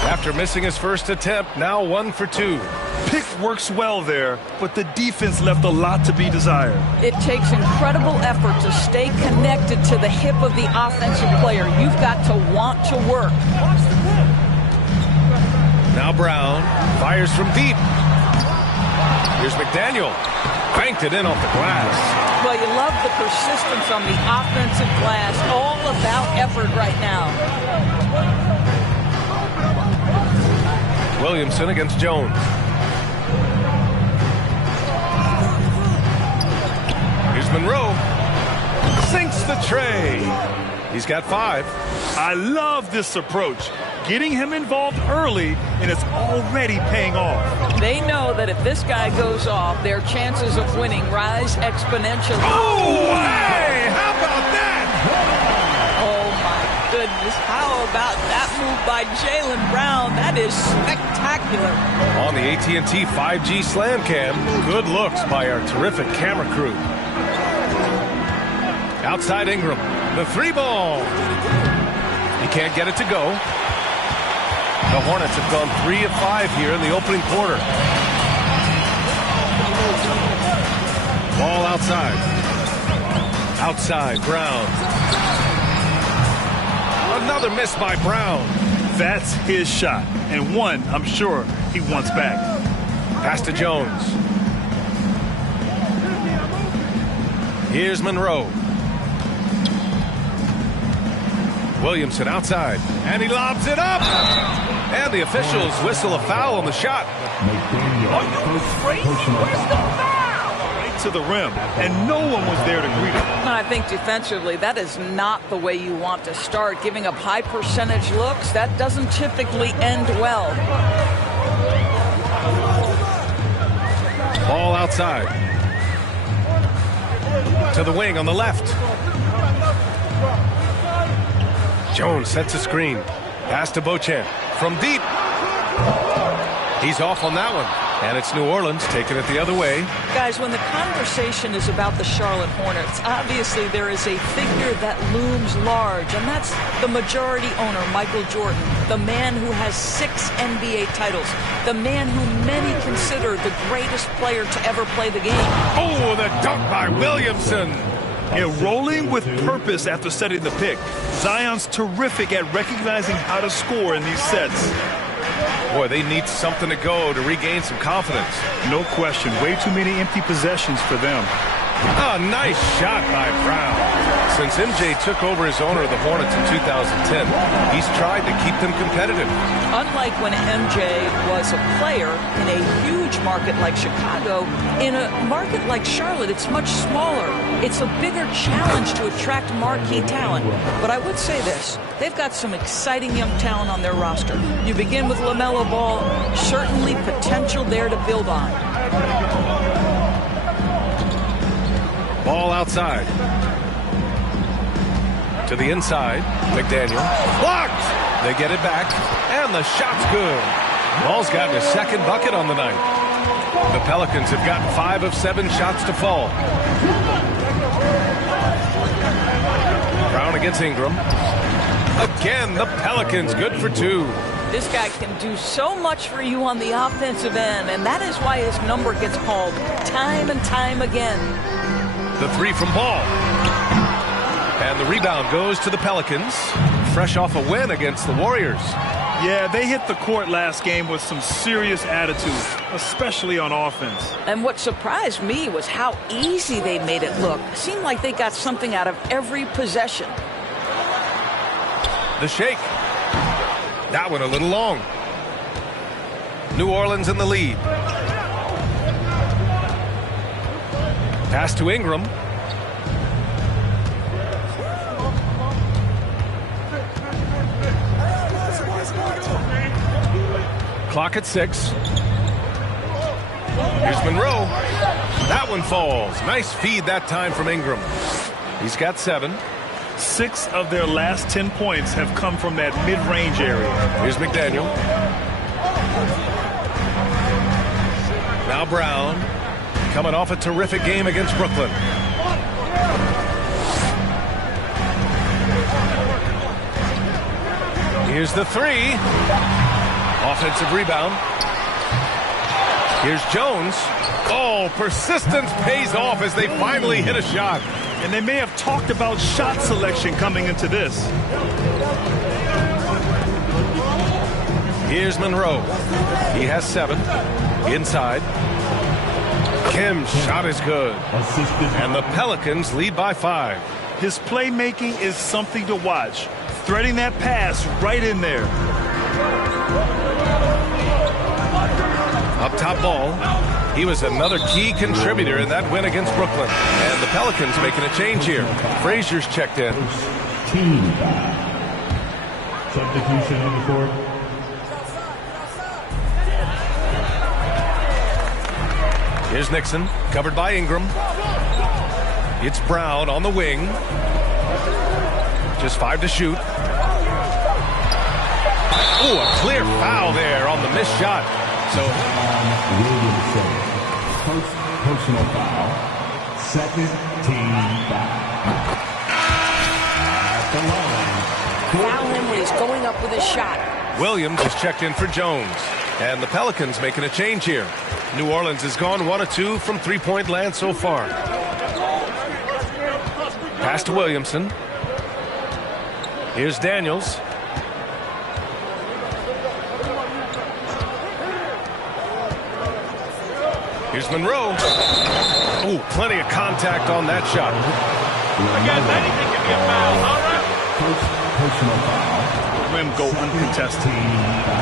After missing his first attempt, now 1 for 2. Pick works well there, but the defense left a lot to be desired. It takes incredible effort to stay connected to the hip of the offensive player. You've got to want to work. Now Brown fires from deep. Here's McDaniel. Banked it in off the glass. Well, you love the persistence on the offensive glass. All about effort right now. Williamson against Jones. Here's Monroe. Sinks the tray. He's got 5. I love this approach. Getting him involved early, and it's already paying off. They know that if this guy goes off, their chances of winning rise exponentially. Oh, hey! How about that? Oh, my goodness. How about that move by Jaylen Brown? That is spectacular. On the AT&T 5G Slam Cam, good looks by our terrific camera crew. Outside Ingram, the 3-ball. He can't get it to go. The Hornets have gone 3 of 5 here in the opening quarter. Ball outside. Outside, Brown. Another miss by Brown. That's his shot, and one I'm sure he wants back. Pass to Jones. Here's Monroe. Williamson outside, and he lobs it up. And the officials whistle a foul on the shot. Are you crazy? Where's the foul? Right to the rim, and no one was there to greet him. I think defensively, that is not the way you want to start. Giving up high percentage looks, that doesn't typically end well. Ball outside. To the wing on the left. Jones sets a screen. Pass to Beauchamp from deep. He's off on that one. And it's New Orleans taking it the other way. Guys, when the conversation is about the Charlotte Hornets, obviously there is a figure that looms large, and that's the majority owner, Michael Jordan, the man who has 6 NBA titles, the man who many consider the greatest player to ever play the game. Oh, the dunk by Williamson. Yeah, rolling with purpose after setting the pick. Zion's terrific at recognizing how to score in these sets. Boy, they need something to go to regain some confidence. No question. Way too many empty possessions for them. A nice shot by Brown. Since MJ took over as owner of the Hornets in 2010, he's tried to keep them competitive. Unlike when MJ was a player in a huge market like Chicago, in a market like Charlotte, it's much smaller. It's a bigger challenge to attract marquee talent. But I would say this, they've got some exciting young talent on their roster. You begin with LaMelo Ball, certainly potential there to build on. Ball outside. To the inside. McDaniel. Blocked! They get it back. And the shot's good. Ball's gotten his second bucket on the night. The Pelicans have gotten 5 of 7 shots to fall. Brown against Ingram. Again, the Pelicans good for 2. This guy can do so much for you on the offensive end, and that is why his number gets called time and time again. The 3 from Ball. And the rebound goes to the Pelicans, fresh off a win against the Warriors. Yeah, they hit the court last game with some serious attitude, especially on offense. And what surprised me was how easy they made it look. It seemed like they got something out of every possession. The shake. That one a little long. New Orleans in the lead. Pass to Ingram. Clock at 6. Here's Monroe. That one falls. Nice feed that time from Ingram. He's got 7. 6 of their last 10 points have come from that mid-range area. Here's McDaniel. Now Brown, coming off a terrific game against Brooklyn. Here's the 3. Offensive rebound. Here's Jones. Oh, persistence pays off as they finally hit a shot. And they may have talked about shot selection coming into this. Here's Monroe. He has 7. Inside. Kim's shot is good. And the Pelicans lead by 5. His playmaking is something to watch. Threading that pass right in there. Up top Ball. He was another key contributor in that win against Brooklyn. And the Pelicans making a change here. Frazier's checked in. Team foul. Substitution on the court. Here's Nixon, covered by Ingram. It's Brown on the wing. Just 5 to shoot. Oh, a clear foul there on the missed shot. So Williamson, first personal foul, second team foul. At the line. Foul him when he's going up with his shot. Williams is checked in for Jones. And the Pelicans making a change here. New Orleans has gone 1 of 2 from three-point land so far. Pass to Williamson. Here's Daniels. Here's Monroe. Oh, plenty of contact on that shot. Again, anything can be a foul. All right. First personal foul. Rim go uncontested.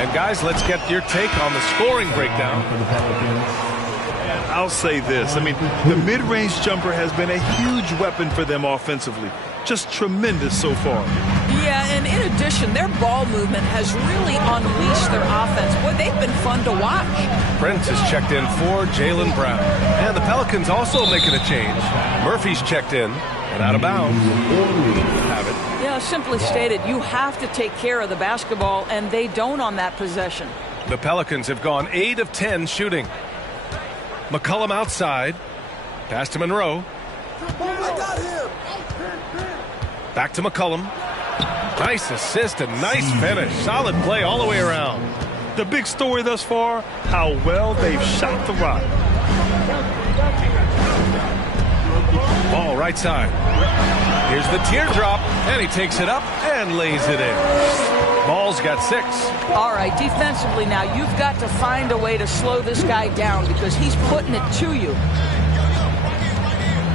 And guys, let's get your take on the scoring breakdown. For the Pelicans. I'll say this. I mean, the mid-range jumper has been a huge weapon for them offensively. Just tremendous so far. Yeah, and in addition, their ball movement has really unleashed their offense. Boy, they've been fun to watch. Brent is checked in for Jaylen Brown. And the Pelicans also making a change. Murphy's checked in and out of bounds. Have it. Yeah, simply stated, you have to take care of the basketball, and they don't on that possession. The Pelicans have gone 8 of 10 shooting. McCollum outside. Pass to Monroe. Back to McCollum. Nice assist and nice finish. Solid play all the way around. The big story thus far, how well they've shot the rock. Ball right side. Here's the teardrop, and he takes it up and lays it in. Ball's got 6. All right, defensively now, you've got to find a way to slow this guy down because he's putting it to you.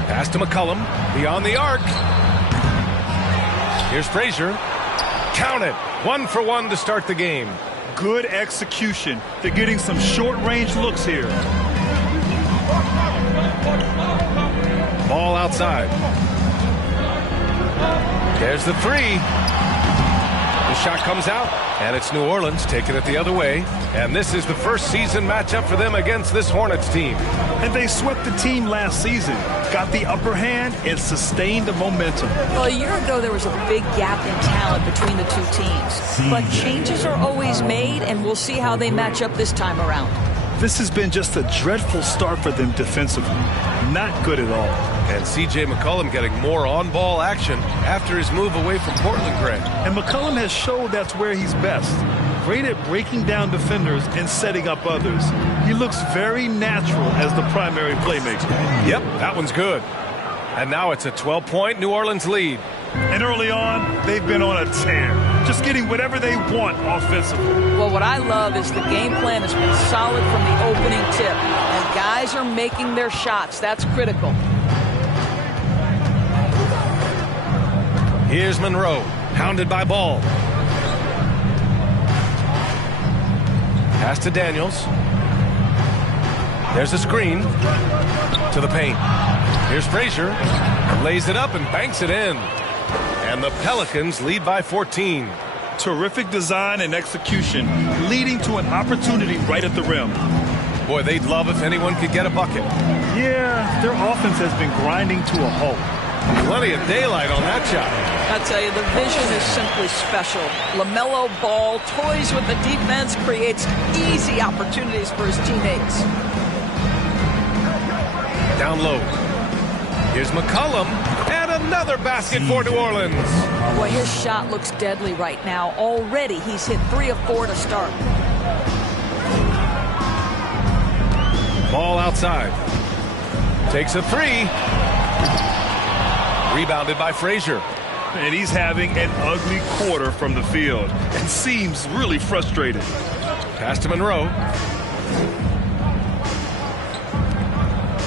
Pass to McCollum, beyond the arc. Here's Frazier. Count it. 1 for 1 to start the game. Good execution. They're getting some short-range looks here. Ball outside. There's the 3. The shot comes out, and it's New Orleans taking it the other way. And this is the first season matchup for them against this Hornets team. And they swept the team last season, got the upper hand, and sustained the momentum. Well, a year ago, there was a big gap in talent between the two teams. But changes are always made, and we'll see how they match up this time around. This has been just a dreadful start for them defensively. Not good at all. And C.J. McCollum getting more on-ball action after his move away from Portland, Greg. And McCollum has showed that's where he's best. Great at breaking down defenders and setting up others. He looks very natural as the primary playmaker. Yep, that one's good. And now it's a 12-point New Orleans lead. And early on, they've been on a tear. Just getting whatever they want offensively. Well, what I love is the game plan has been solid from the opening tip. And guys are making their shots. That's critical. Here's Monroe, hounded by Ball. Pass to Daniels. There's a screen to the paint. Here's Frazier. Lays it up and banks it in. And the Pelicans lead by 14. Terrific design and execution, leading to an opportunity right at the rim. Boy, they'd love if anyone could get a bucket. Yeah, their offense has been grinding to a halt. Plenty of daylight on that shot. I tell you, the vision is simply special. LaMelo Ball toys with the defense, creates easy opportunities for his teammates. Down low. Here's McCollum, and another basket for New Orleans. Boy, his shot looks deadly right now. Already, he's hit 3 of 4 to start. Ball outside. Takes a 3. Rebounded by Frazier. And he's having an ugly quarter from the field and seems really frustrated. Pass to Monroe.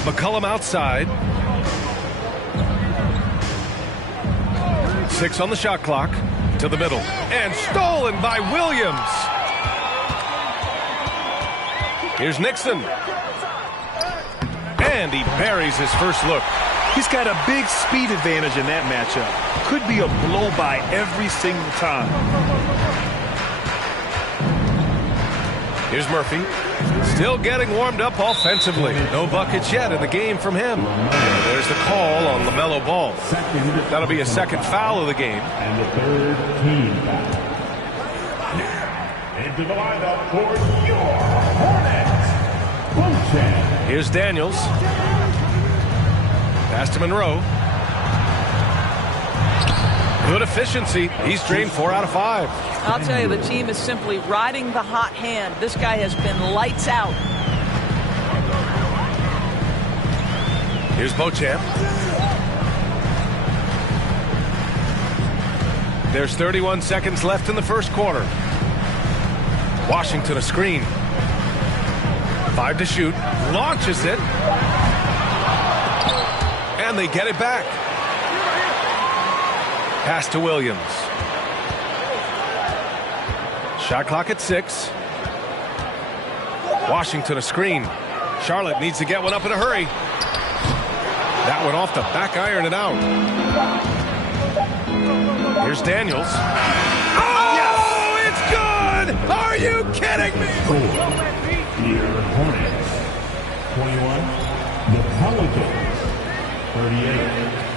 McCollum outside. 6 on the shot clock. To the middle. And stolen by Williams. Here's Nixon. And he buries his first look. He's got a big speed advantage in that matchup. Could be a blow-by every single time. Here's Murphy. Still getting warmed up offensively. No buckets yet in the game from him. There's the call on LaMelo Ball. That'll be a second foul of the game. And the third team foul. Into the lineup for your Hornets, Bochamp. Here's Daniels. Pass to Monroe. Good efficiency. He's drained 4 out of 5. I'll tell you, the team is simply riding the hot hand. This guy has been lights out. Here's Bochamp. There's 31 seconds left in the first quarter. Washington a screen. 5 to shoot. Launches it. And they get it back. Pass to Williams. Shot clock at 6. Washington a screen. Charlotte needs to get one up in a hurry. That one off the back iron and out. Here's Daniels. Oh, yes! It's good! Are you kidding me? Your Hornets. 21. The Pelicans. 38.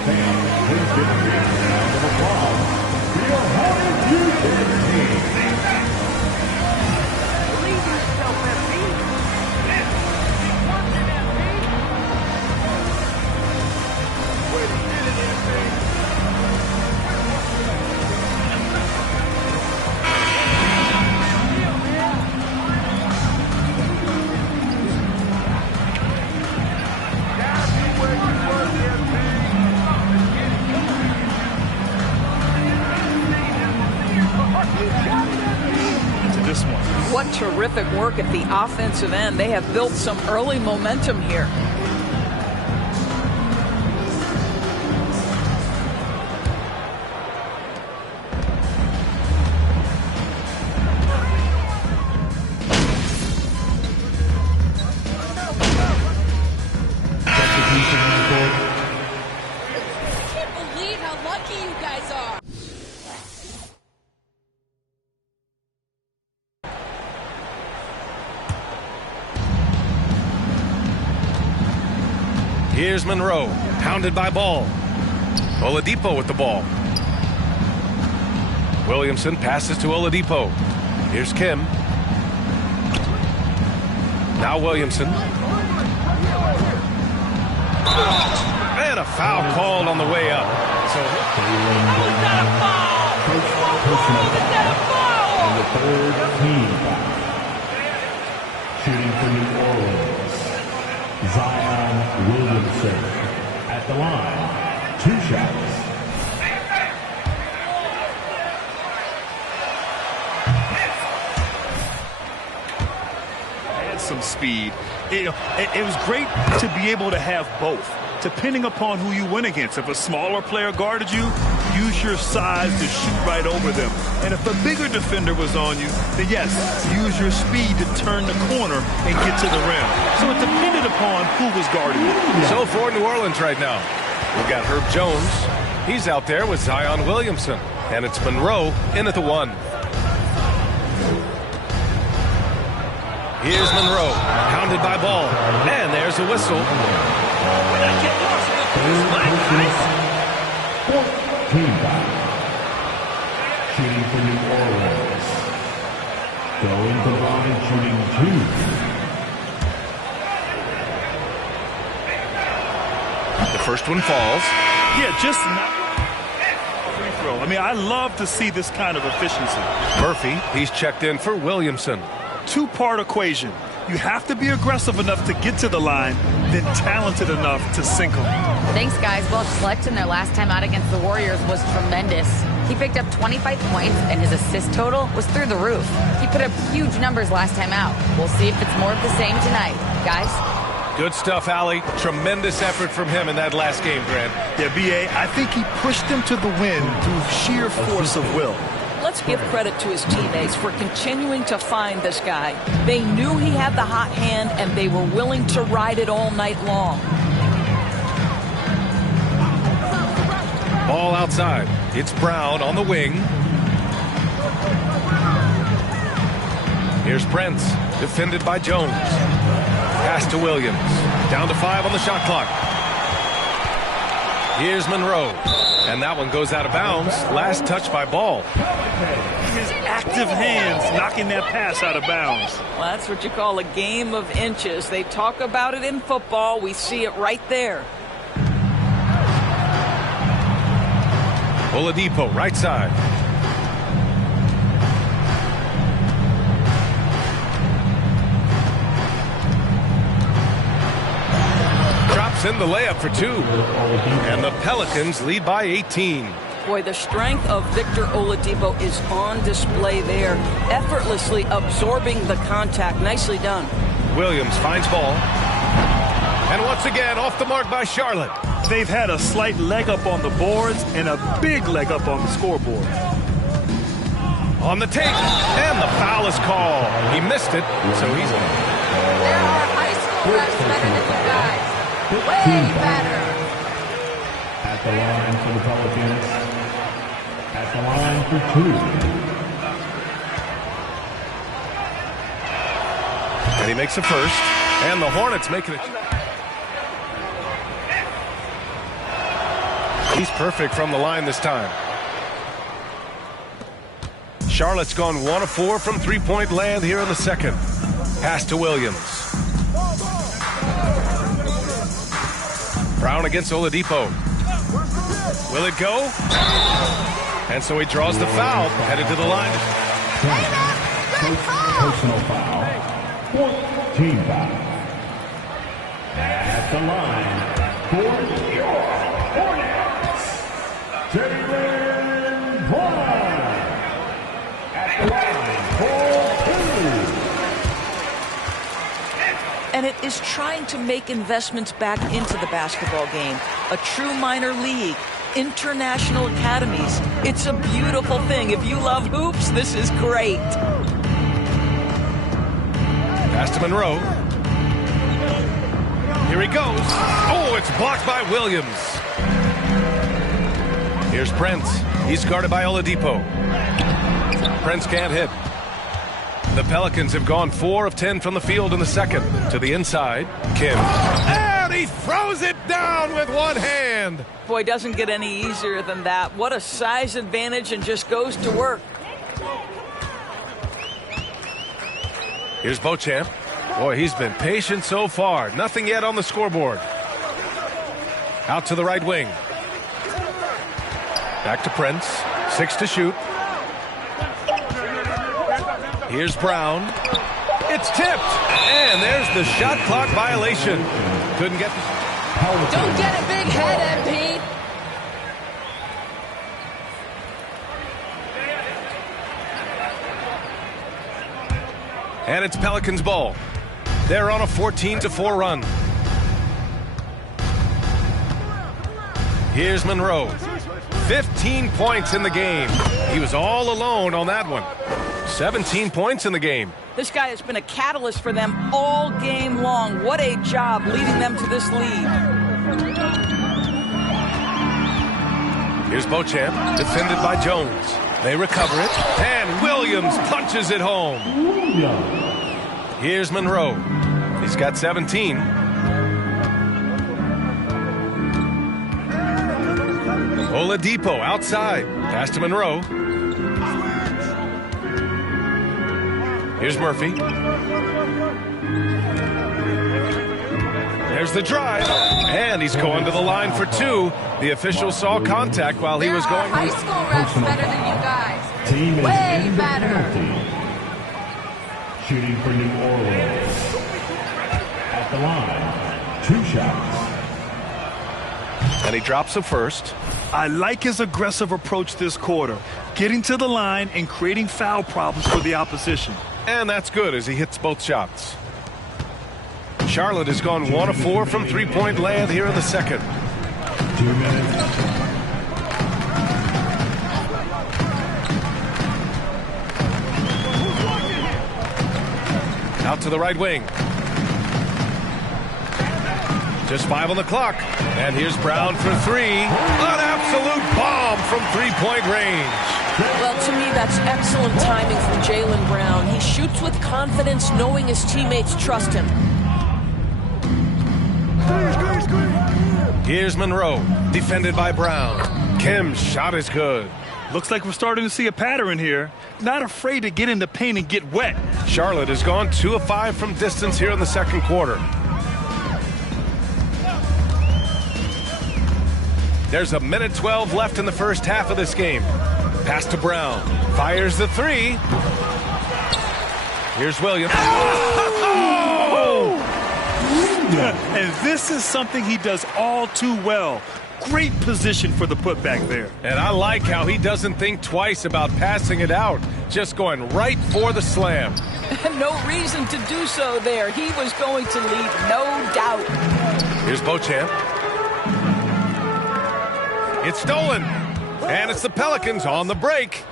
Please give a big round of applause for your Hornets Houston team. Believe yourself, FB. What terrific work at the offensive end. They have built some early momentum here. Here's Monroe, pounded by Ball. Oladipo with the ball. Williamson passes to Oladipo. Here's Kim. Now Williamson. And a foul called on the way up. And the third team foul. Shooting for New Orleans, Zion Williamson at the line. 2 shots. Had some speed. It was great to be able to have both, depending upon who you went against. If a smaller player guarded you, use your size to shoot right over them. And if a bigger defender was on you, then yes, use your speed to turn the corner and get to the rim. So it depended upon who was guarding you. So for New Orleans right now, we've got Herb Jones. He's out there with Zion Williamson. And it's Monroe in at the 1. Here's Monroe, pounded by Ball, and there's a whistle. 14 foul. Shooting for New Orleans. Going to the line, shooting 2. The first one falls. Yeah, just not free throw. I mean, I love to see this kind of efficiency. Murphy, he's checked in for Williamson. Two-part equation. You have to be aggressive enough to get to the line, then talented enough to sink them. Thanks, guys. Well, Sletton, their last time out against the Warriors, was tremendous. He picked up 25 points, and his assist total was through the roof. He put up huge numbers last time out. We'll see if it's more of the same tonight. Guys? Good stuff, Allie. Tremendous effort from him in that last game, Grant. Yeah, B.A., I think he pushed them to the win through sheer force of will. Let's give credit to his teammates for continuing to find this guy. They knew he had the hot hand, and they were willing to ride it all night long. Ball outside. It's Brown on the wing. Here's Prince, defended by Jones. Pass to Williams. Down to 5 on the shot clock. Here's Monroe. And that one goes out of bounds. Last touch by Ball. His active hands knocking that pass out of bounds. Well, that's what you call a game of inches. They talk about it in football. We see it right there. Oladipo, right side. Drops in the layup for 2. And the Pelicans lead by 18. Boy, the strength of Victor Oladipo is on display there, effortlessly absorbing the contact. Nicely done. Williams finds Ball. And once again, off the mark by Charlotte. They've had a slight leg up on the boards and a big leg up on the scoreboard. On the take, and the foul is called. He missed it, so he's in. There are high school refs better than you guys. Way better. At the line for the Pelicans. At the line for 2. And he makes the first. And the Hornets making it. He's perfect from the line this time. Charlotte's gone 1 of 4 from three-point land here in the second. Pass to Williams. Brown against Oladipo. Will it go? And so he draws the foul, headed to the line. Personal foul. 14 foul. At the line for your Hornets, Jaylen Brown. At the line for 2. And it is trying to make investments back into the basketball game. A true minor league, international academies. It's a beautiful thing. If you love hoops, this is great. Pass to Monroe. Here he goes. Oh, it's blocked by Williams. Here's Prince. He's guarded by Oladipo. Prince can't hit. The Pelicans have gone 4 of 10 from the field in the second. To the inside, Kim. And he throws it down with one hand. Boy, doesn't get any easier than that. What a size advantage, and just goes to work. Here's Beauchamp. Boy, he's been patient so far. Nothing yet on the scoreboard. Out to the right wing. Back to Prince. 6 to shoot. Here's Brown. It's tipped. And there's the shot clock violation. Couldn't get the... Don't get a big head, MP. And it's Pelicans ball. They're on a 14-4 run. Here's Monroe. 15 points in the game. He was all alone on that one. 17 points in the game. This guy has been a catalyst for them all game long. What a job leading them to this lead. Here's Beauchamp, defended by Jones. They recover it, and Williams punches it home. Here's Monroe. He's got 17. Oladipo outside. Pass to Monroe. Here's Murphy. There's the drive. And he's going to the line for two. The official saw contact while he was going. High school refs better than you guys. Way better. Shooting for New Orleans. At the line, 2 shots. And he drops a first. I like his aggressive approach this quarter, getting to the line and creating foul problems for the opposition. And that's good as he hits both shots. Charlotte has gone 1 of 4 from three-point land here in the second. 2 minutes. Out to the right wing. Just 5 on the clock. And here's Brown for 3. An absolute bomb from three-point range. Well, to me, that's excellent timing from Jaylen Brown. He shoots with confidence, knowing his teammates trust him. Here's Monroe, defended by Brown. Kim's shot is good. Looks like we're starting to see a pattern here. Not afraid to get in the paint and get wet. Charlotte has gone 2 of 5 from distance here in the second quarter. There's a minute 12 left in the first half of this game. Pass to Brown. Fires the 3. Here's Williams. And this is something he does all too well. Great position for the putback there. And I like how he doesn't think twice about passing it out. Just going right for the slam. No reason to do so there. He was going to lead, no doubt. Here's Beauchamp. It's stolen. And it's the Pelicans on the break.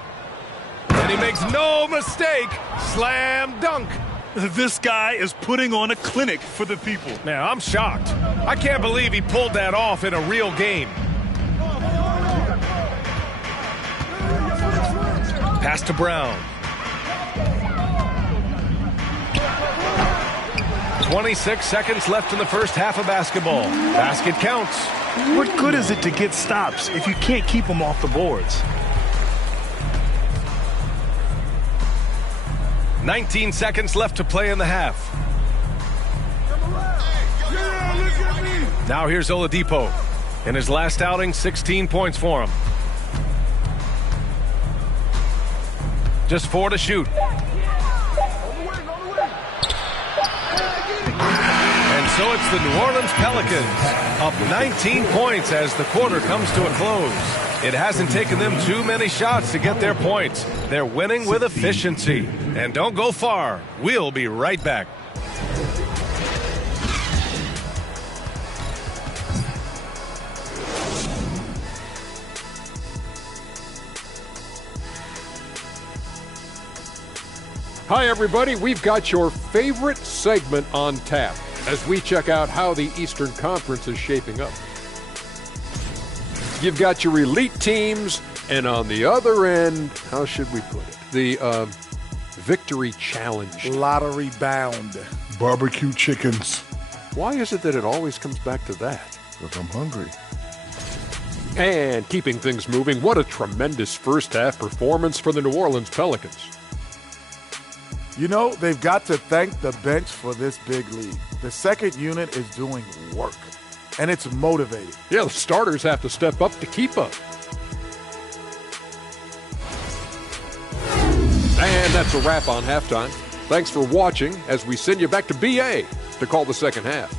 And he makes no mistake. Slam dunk. This guy is putting on a clinic for the people. Man, I'm shocked. I can't believe he pulled that off in a real game. Pass to Brown. 26 seconds left in the first half of basketball. Basket counts. What good is it to get stops if you can't keep them off the boards? 19 seconds left to play in the half. Now here's Oladipo. In his last outing, 16 points for him. Just 4 to shoot. And so it's the New Orleans Pelicans up 19 points as the quarter comes to a close. It hasn't taken them too many shots to get their points. They're winning with efficiency. And don't go far. We'll be right back. Hi, everybody. We've got your favorite segment on tap as we check out how the Eastern Conference is shaping up. You've got your elite teams, and on the other end, how should we put it? The victory challenge. Lottery bound. Barbecue chickens. Why is it that it always comes back to that? Because I'm hungry. And keeping things moving, what a tremendous first half performance for the New Orleans Pelicans. You know, they've got to thank the bench for this big lead. The second unit is doing work, and it's motivating. Yeah, the starters have to step up to keep up. And that's a wrap on halftime. Thanks for watching as we send you back to BA to call the second half.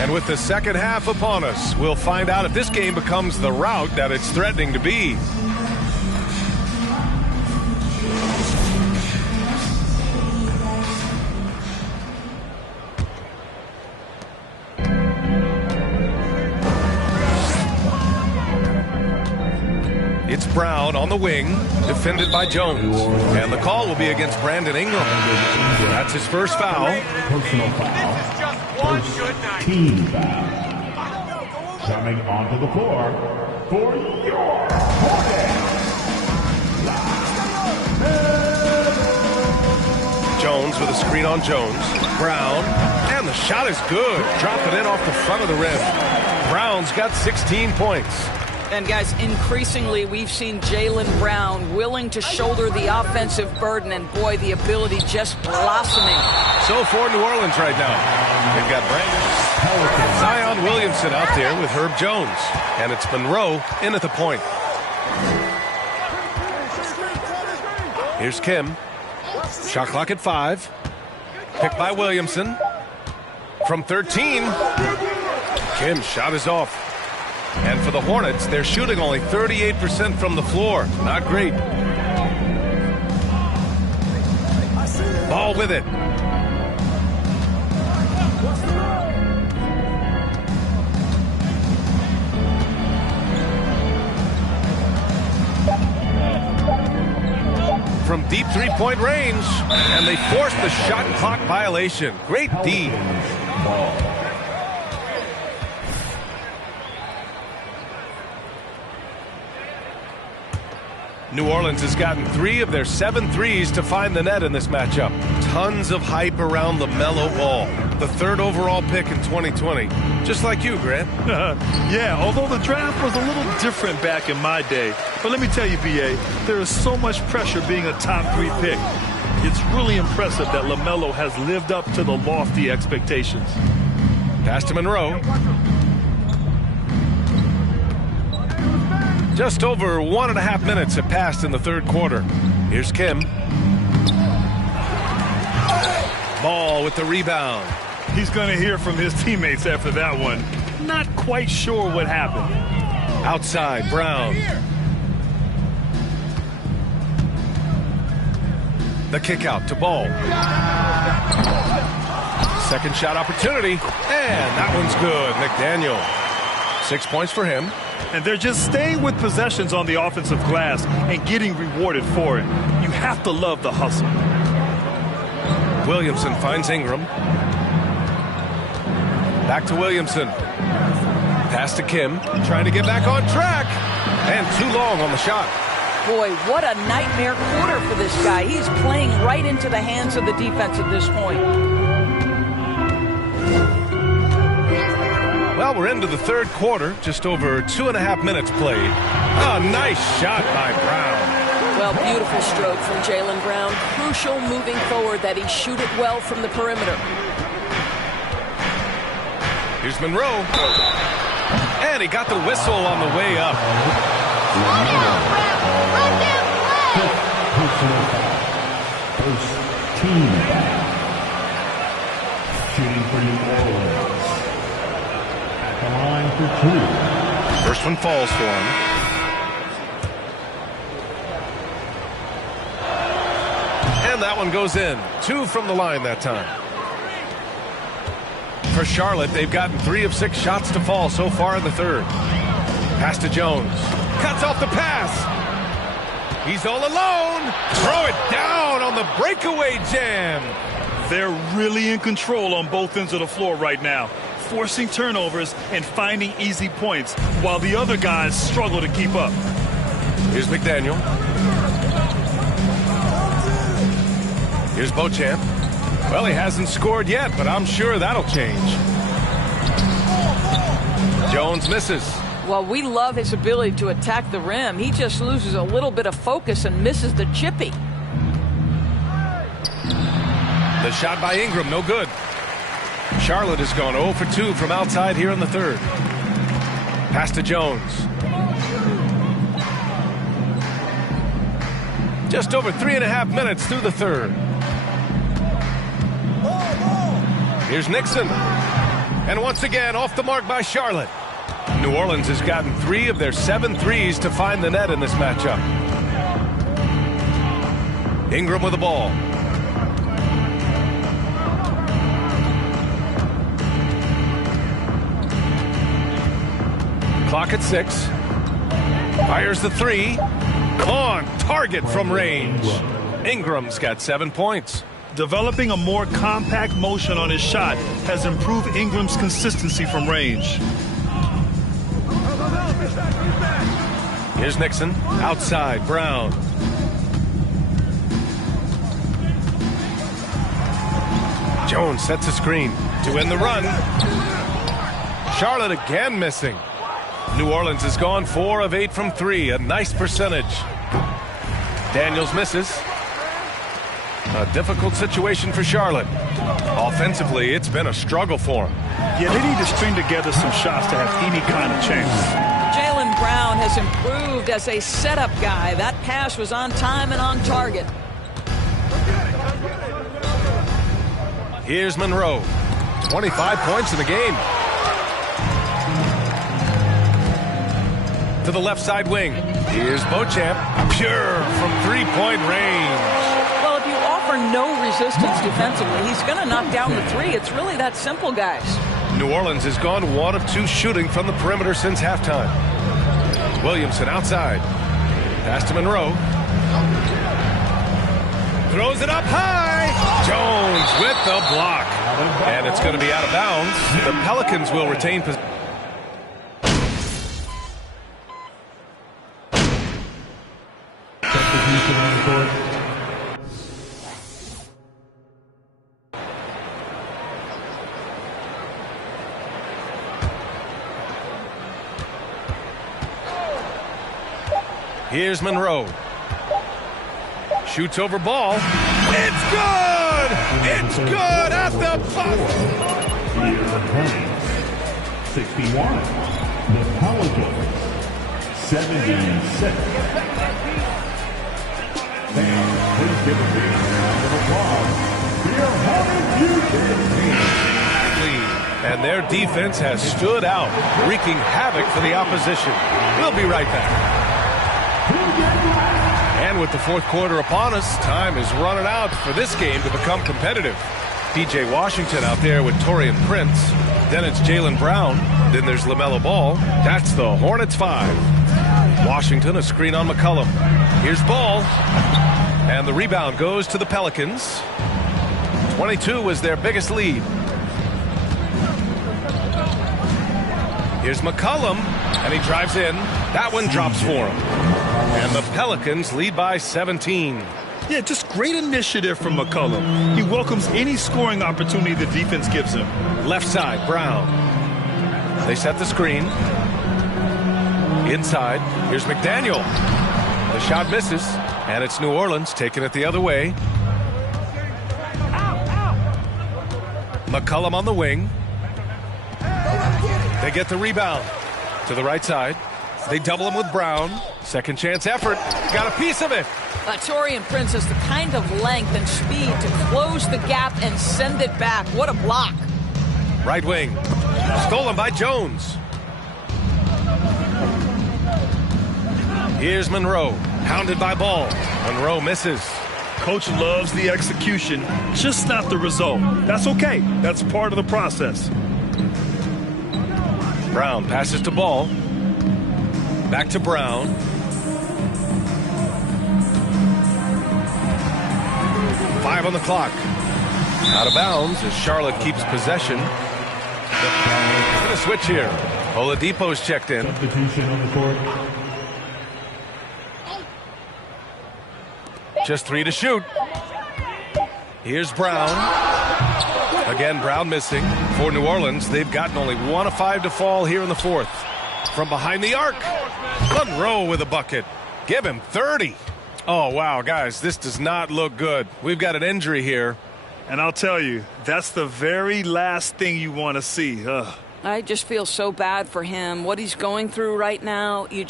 And with the second half upon us, we'll find out if this game becomes the rout that it's threatening to be. It's Brown on the wing, defended by Jones. And the call will be against Brandon Ingram. That's his first foul. Personal foul. First team foul. Coming onto the floor for your Hornets. Jones with a screen on Jones. Brown, and the shot is good. Drop it in off the front of the rim. Brown's got 16 points. And guys, increasingly we've seen Jaylen Brown willing to shoulder the offensive burden, and boy, the ability just blossoming. So for New Orleans right now, they've got Brandon Zion Williamson out there with Herb Jones, and it's Monroe in at the point. Here's Kim. Shot clock at 5. Picked by Williamson. From 13. Kim's shot is off. And for the Hornets, they're shooting only 38% from the floor. Not great. Ball with it. From deep three-point range, and they forced the shot clock violation. Great D. New Orleans has gotten 3 of their 7 threes to find the net in this matchup. Tons of hype around LaMelo Ball, the 3rd overall pick in 2020. Just like you, Grant. Yeah, although the draft was a little different back in my day. But let me tell you, B.A., there is so much pressure being a top 3 pick. It's really impressive that LaMelo has lived up to the lofty expectations. Pass to Monroe. Just over 1.5 minutes have passed in the 3rd quarter. Here's Kim. Ball with the rebound. He's going to hear from his teammates after that one. Not quite sure what happened. Outside, Brown. The kick out to Ball. Second shot opportunity, and that one's good. McDaniel. 6 points for him. And they're just staying with possessions on the offensive glass and getting rewarded for it. You have to love the hustle. Williamson finds Ingram. Back to Williamson. Pass to Kim. Trying to get back on track. And too long on the shot. Boy, what a nightmare quarter for this guy. He's playing right into the hands of the defense at this point. Well, we're into the 3rd quarter. Just over 2.5 minutes played. A nice shot by Brown. Well, beautiful stroke from Jaylen Brown. Crucial moving forward that he shoot it well from the perimeter. Here's Monroe. And he got the whistle on the way up. First team foul. Shooting for New Orleans. At the line for 2. First one falls for him. And that one goes in. 2 from the line that time. For Charlotte, they've gotten 3 of 6 shots to fall so far in the 3rd. Pass to Jones. Cuts off the pass. He's all alone. Throw it down on the breakaway jam. They're really in control on both ends of the floor right now, forcing turnovers and finding easy points while the other guys struggle to keep up. Here's McDaniel. Here's Beauchamp. Well, he hasn't scored yet, but I'm sure that'll change. Jones misses. Well, we love his ability to attack the rim. He just loses a little bit of focus and misses the chippy. The shot by Ingram, no good. Charlotte has gone 0 for 2 from outside here in the 3rd. Pass to Jones. Just over 3.5 minutes through the 3rd. Here's Nixon. And once again, off the mark by Charlotte. New Orleans has gotten 3 of their 7 threes to find the net in this matchup. Ingram with the ball. Clock at 6. Fires the 3. On target from range. Ingram's got 7 points. Developing a more compact motion on his shot has improved Ingram's consistency from range. Here's Nixon. Outside, Brown. Jones sets a screen to end the run. Charlotte again missing. New Orleans has gone 4 of 8 from 3. A nice percentage. Daniels misses. A difficult situation for Charlotte. Offensively, it's been a struggle for them. Yeah, they need to string together some shots to have any kind of chance. Jaylen Brown has improved as a setup guy. That pass was on time and on target. Here's Monroe. 25 points in the game. To the left side wing. Here's Beauchamp. Pure from three-point range. Well, if you offer no resistance defensively, he's going to knock down the three. It's really that simple, guys. New Orleans has gone 1 of 2 shooting from the perimeter since halftime. Williamson outside. Pass to Monroe. Throws it up high. Jones with the block. And it's going to be out of bounds. The Pelicans will retain possession. Here's Monroe. Shoots over ball. It's good! It's good at the buzzer! 61. The Pelicans. 76. And please give a big round of applause to your Hornets team. And their defense has stood out, wreaking havoc for the opposition. We'll be right back. And with the fourth quarter upon us, time is running out for this game to become competitive. P.J. Washington out there with Taurean Prince. Then it's Jaylen Brown. Then there's LaMelo Ball. That's the Hornets 5. Washington, a screen on McCollum. Here's Ball. And the rebound goes to the Pelicans. 22 was their biggest lead. Here's McCollum, and he drives in. That one drops for him. And the Pelicans lead by 17. Yeah, just great initiative from McCollum. He welcomes any scoring opportunity the defense gives him. Left side, Brown. They set the screen. Inside, here's McDaniel. The shot misses, and it's New Orleans taking it the other way. McCollum on the wing. They get the rebound to the right side. They double him with Brown. Second chance effort. Got a piece of it. Taurean Prince has the kind of length and speed to close the gap and send it back. What a block. Right wing. Stolen by Jones. Here's Monroe. Hounded by Ball. Monroe misses. Coach loves the execution, just not the result. That's okay. That's part of the process. Brown passes to Ball. Back to Brown. Five on the clock. Out of bounds as Charlotte keeps possession. Gonna switch here. Oladipo's checked in. Substitution on the court. Just 3 to shoot. Here's Brown. Again, Brown missing. For New Orleans, they've gotten only 1 of 5 to fall here in the fourth. From behind the arc, Monroe with a bucket. Give him 30. Oh, wow, guys, this does not look good. We've got an injury here. And I'll tell you, that's the very last thing you want to see. I just feel so bad for him. What he's going through right now, you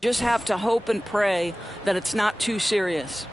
just have to hope and pray that it's not too serious.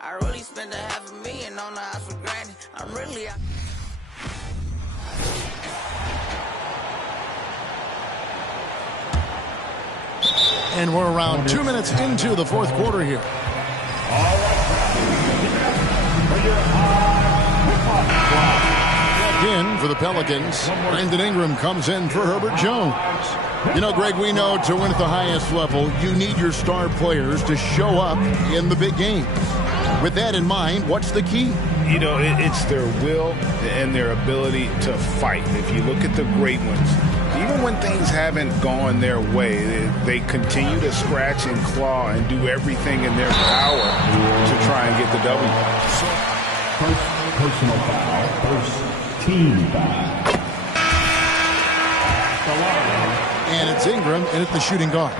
I really spent $500,000 on the house for granted. I'm really out. And we're around 2 minutes into the fourth quarter here. In for the Pelicans, Brandon Ingram comes in for Herbert Jones. You know, Greg, we know to win at the highest level, you need your star players to show up in the big games. With that in mind, what's the key? You know, it's their will and their ability to fight. If you look at the great ones, even when things haven't gone their way, they continue to scratch and claw and do everything in their power to try and get the W. First personal foul, first team foul. And it's Ingram in at the shooting guard.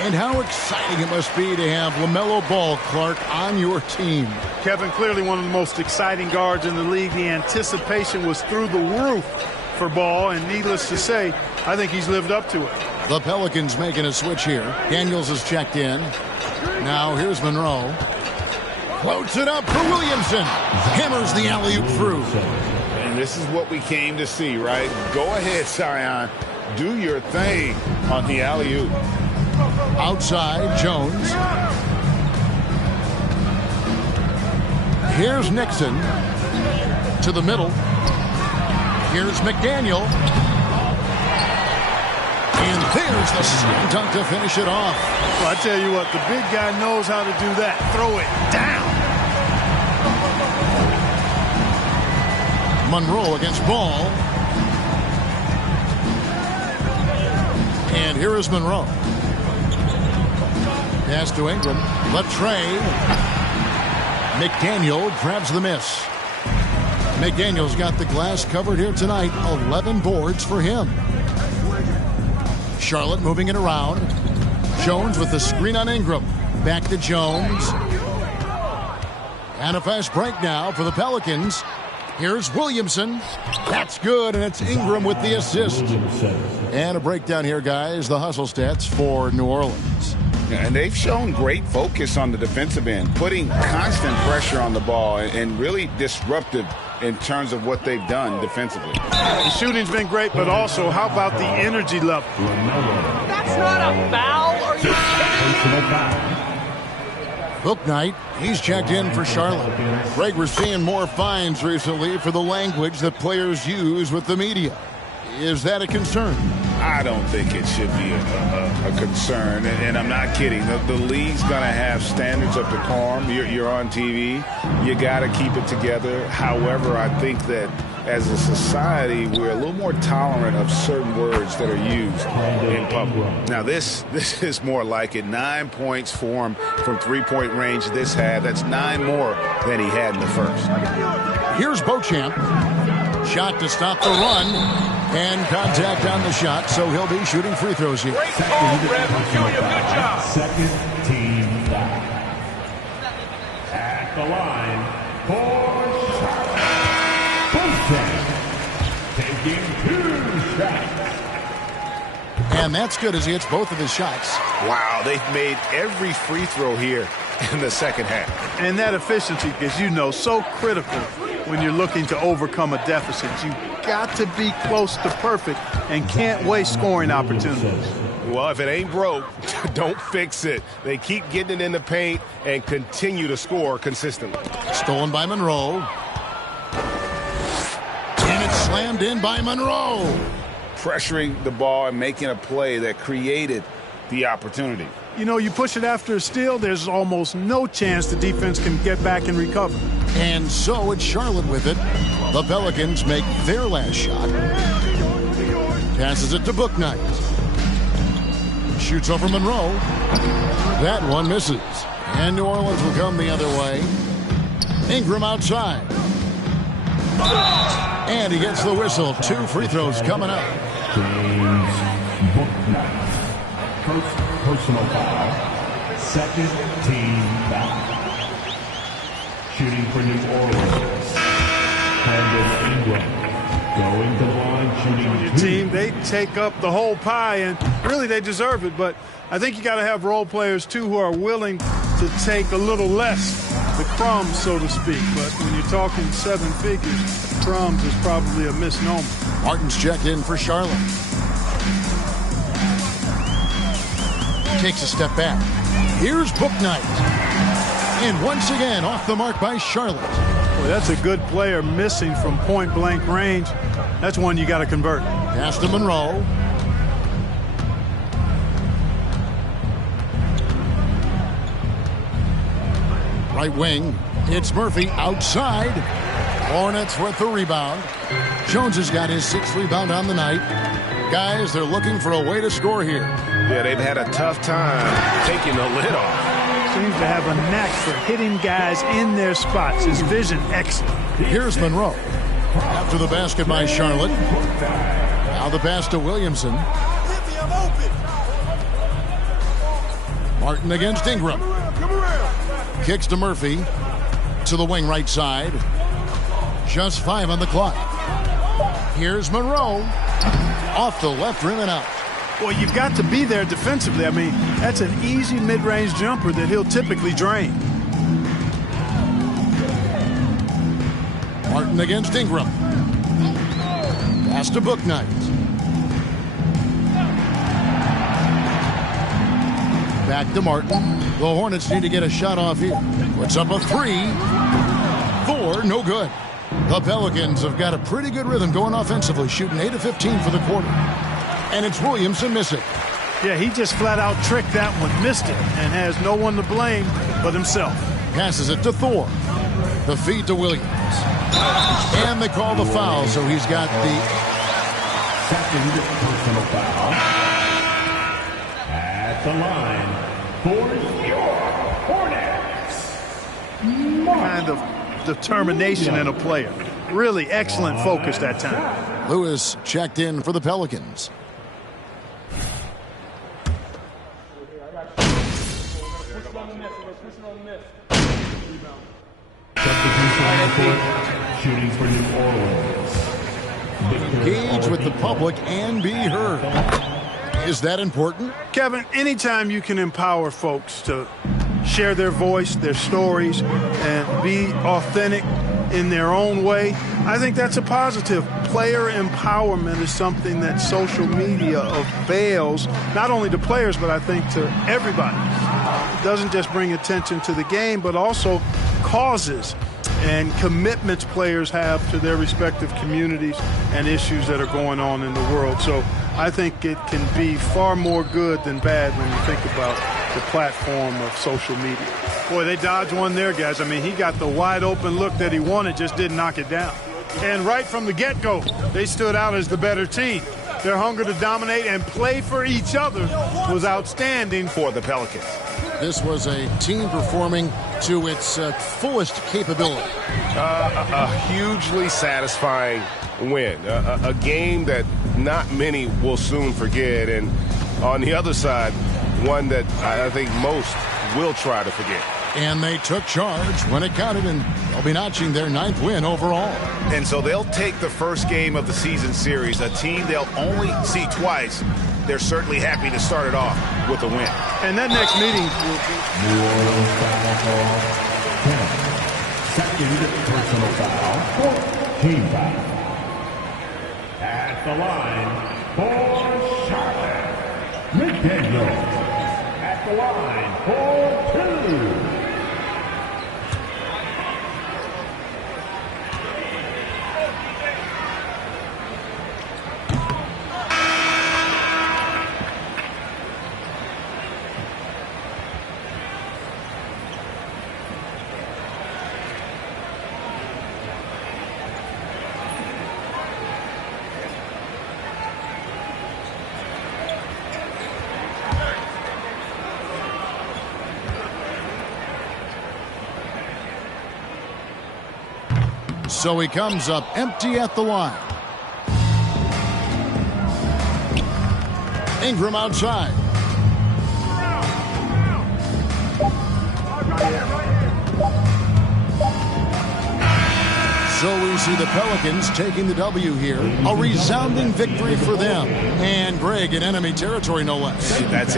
And how exciting it must be to have LaMelo Ball, Clark, on your team. Kevin, clearly one of the most exciting guards in the league. The anticipation was through the roof for Ball, and needless to say, I think he's lived up to it. The Pelicans making a switch here. Daniels has checked in. Now here's Monroe. Floats it up for Williamson. Hammers the alley-oop through. And this is what we came to see, right? Go ahead, Zion. Do your thing on the alley-oop. Outside, Jones. Here's Nixon. To the middle. Here's McDaniel. And there's the slam dunk to finish it off. Well, I tell you what, the big guy knows how to do that. Throw it down. Monroe against Ball. And here is Monroe. Pass to Ingram. Latrey. McDaniel grabs the miss. McDaniel's got the glass covered here tonight. 11 boards for him. Charlotte moving it around. Jones with the screen on Ingram. Back to Jones. And a fast break now for the Pelicans. Here's Williamson. That's good, and it's Ingram with the assist. And a breakdown here, guys. The hustle stats for New Orleans. And they've shown great focus on the defensive end, putting constant pressure on the ball and really disruptive in terms of what they've done defensively. The shooting's been great, but also, how about the energy level? That's not a foul. Are you kidding me? Bouknight, he's checked in for Charlotte. Greg, we're seeing more fines recently for the language that players use with the media. Is that a concern? I don't think it should be a concern, and I'm not kidding. The league's going to have standards of decorum. You're on TV. You got to keep it together. However, I think that as a society, we're a little more tolerant of certain words that are used in public. Now, this is more like it. 9 points for him from three-point range this half. That's 9 more than he had in the first. Here's Beauchamp. Shot to stop the run. And contact on the shot, so he'll be shooting free throws here. Great call, Reb. Julia, good job. Second team foul. At the line for Beauchamp. Taking 2 shots. And that's good as he hits both of his shots. Wow, they've made every free throw here in the second half. And that efficiency, as you know, so critical when you're looking to overcome a deficit. You got to be close to perfect and can't waste scoring opportunities. Well, if it ain't broke, don't fix it. They keep getting it in the paint and continue to score consistently. Stolen by Monroe. And it's slammed in by Monroe. Pressuring the ball and making a play that created the opportunity. You know, you push it after a steal, there's almost no chance the defense can get back and recover. And so it's Charlotte with it. The Pelicans make their last shot. Passes it to Bouknight. Shoots over Monroe. That one misses. And New Orleans will come the other way. Ingram outside. And he gets the whistle. 2 free throws coming up. James Bouknight. First personal foul. Second team foul. Shooting for New Orleans. Brandon Ingram. Going to the line, shooting Your team, they take up the whole pie, and really they deserve it. But I think you got to have role players, too, who are willing to take a little less, the crumbs, so to speak. But when you're talking 7 figures, crumbs is probably a misnomer. Martin's checked in for Charlotte. Takes a step back. Here's Bouknight. And once again, off the mark by Charlotte. Boy, that's a good player missing from point-blank range. That's one you got to convert. Pass to Monroe. Right wing. It's Murphy outside. Hornets with the rebound. Jones has got his 6th rebound on the night. Guys, they're looking for a way to score here. Yeah, they've had a tough time taking the lid off. Seems to have a knack for hitting guys in their spots. His vision excellent. Here's Monroe. After the basket by Charlotte. Now the pass to Williamson. Martin against Ingram. Kicks to Murphy. To the wing right side. Just 5 on the clock. Here's Monroe. Off the left rim and out. Well, you've got to be there defensively. I mean, that's an easy mid-range jumper that he'll typically drain. Martin against Ingram. Pass to Bouknight. Back to Martin. The Hornets need to get a shot off here. Puts up a 3. 4, no good. The Pelicans have got a pretty good rhythm going offensively, shooting 8 of 15 for the quarter. And it's Williamson missing. Yeah, he just flat out tricked that one, missed it, and has no one to blame but himself. Passes it to Thor. The feed to Williams. And they call the foul, so he's got the second personal foul. At the line for your Hornets. Kind of determination in a player. Really excellent focus that time. Lewis checked in for the Pelicans. Shooting for New Orleans. Engage with the public and be heard. Is that important? Kevin, anytime you can empower folks to share their voice, their stories, and be authentic in their own way, I think that's a positive. Player empowerment is something that social media avails, not only to players, but I think to everybody. It doesn't just bring attention to the game, but also causes and commitments players have to their respective communities and issues that are going on in the world. So I think it can be far more good than bad when you think about the platform of social media. Boy, they dodged one there, guys. I mean, he got the wide open look that he wanted, just didn't knock it down. And right from the get-go, they stood out as the better team. Their hunger to dominate and play for each other was outstanding for the Pelicans. This was a team performing to its fullest capability. A hugely satisfying win. A game that not many will soon forget. And on the other side, one that I think most will try to forget. And they took charge when it counted, and they'll be notching their 9th win overall. And so they'll take the first game of the season series, a team they'll only see twice. They're certainly happy to start it off with a win. And that next meeting will be... New Orleans foul call. 10. Second personal foul. Team foul. At the line for Charlotte, McDaniel. At the line for 2. So he comes up empty at the line. Ingram outside. So we see the Pelicans taking the W here. A resounding victory for them. And Greg in enemy territory, no less. That's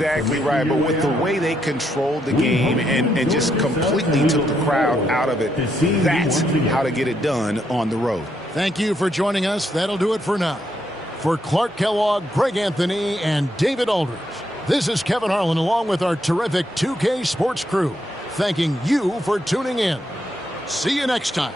exactly right, but with the way they controlled the game and just completely took the crowd out of it, that's how to get it done on the road. Thank you for joining us. That'll do it for now. For Clark Kellogg, Greg Anthony, and David Aldridge, this is Kevin Harlan along with our terrific 2K Sports crew, thanking you for tuning in. See you next time.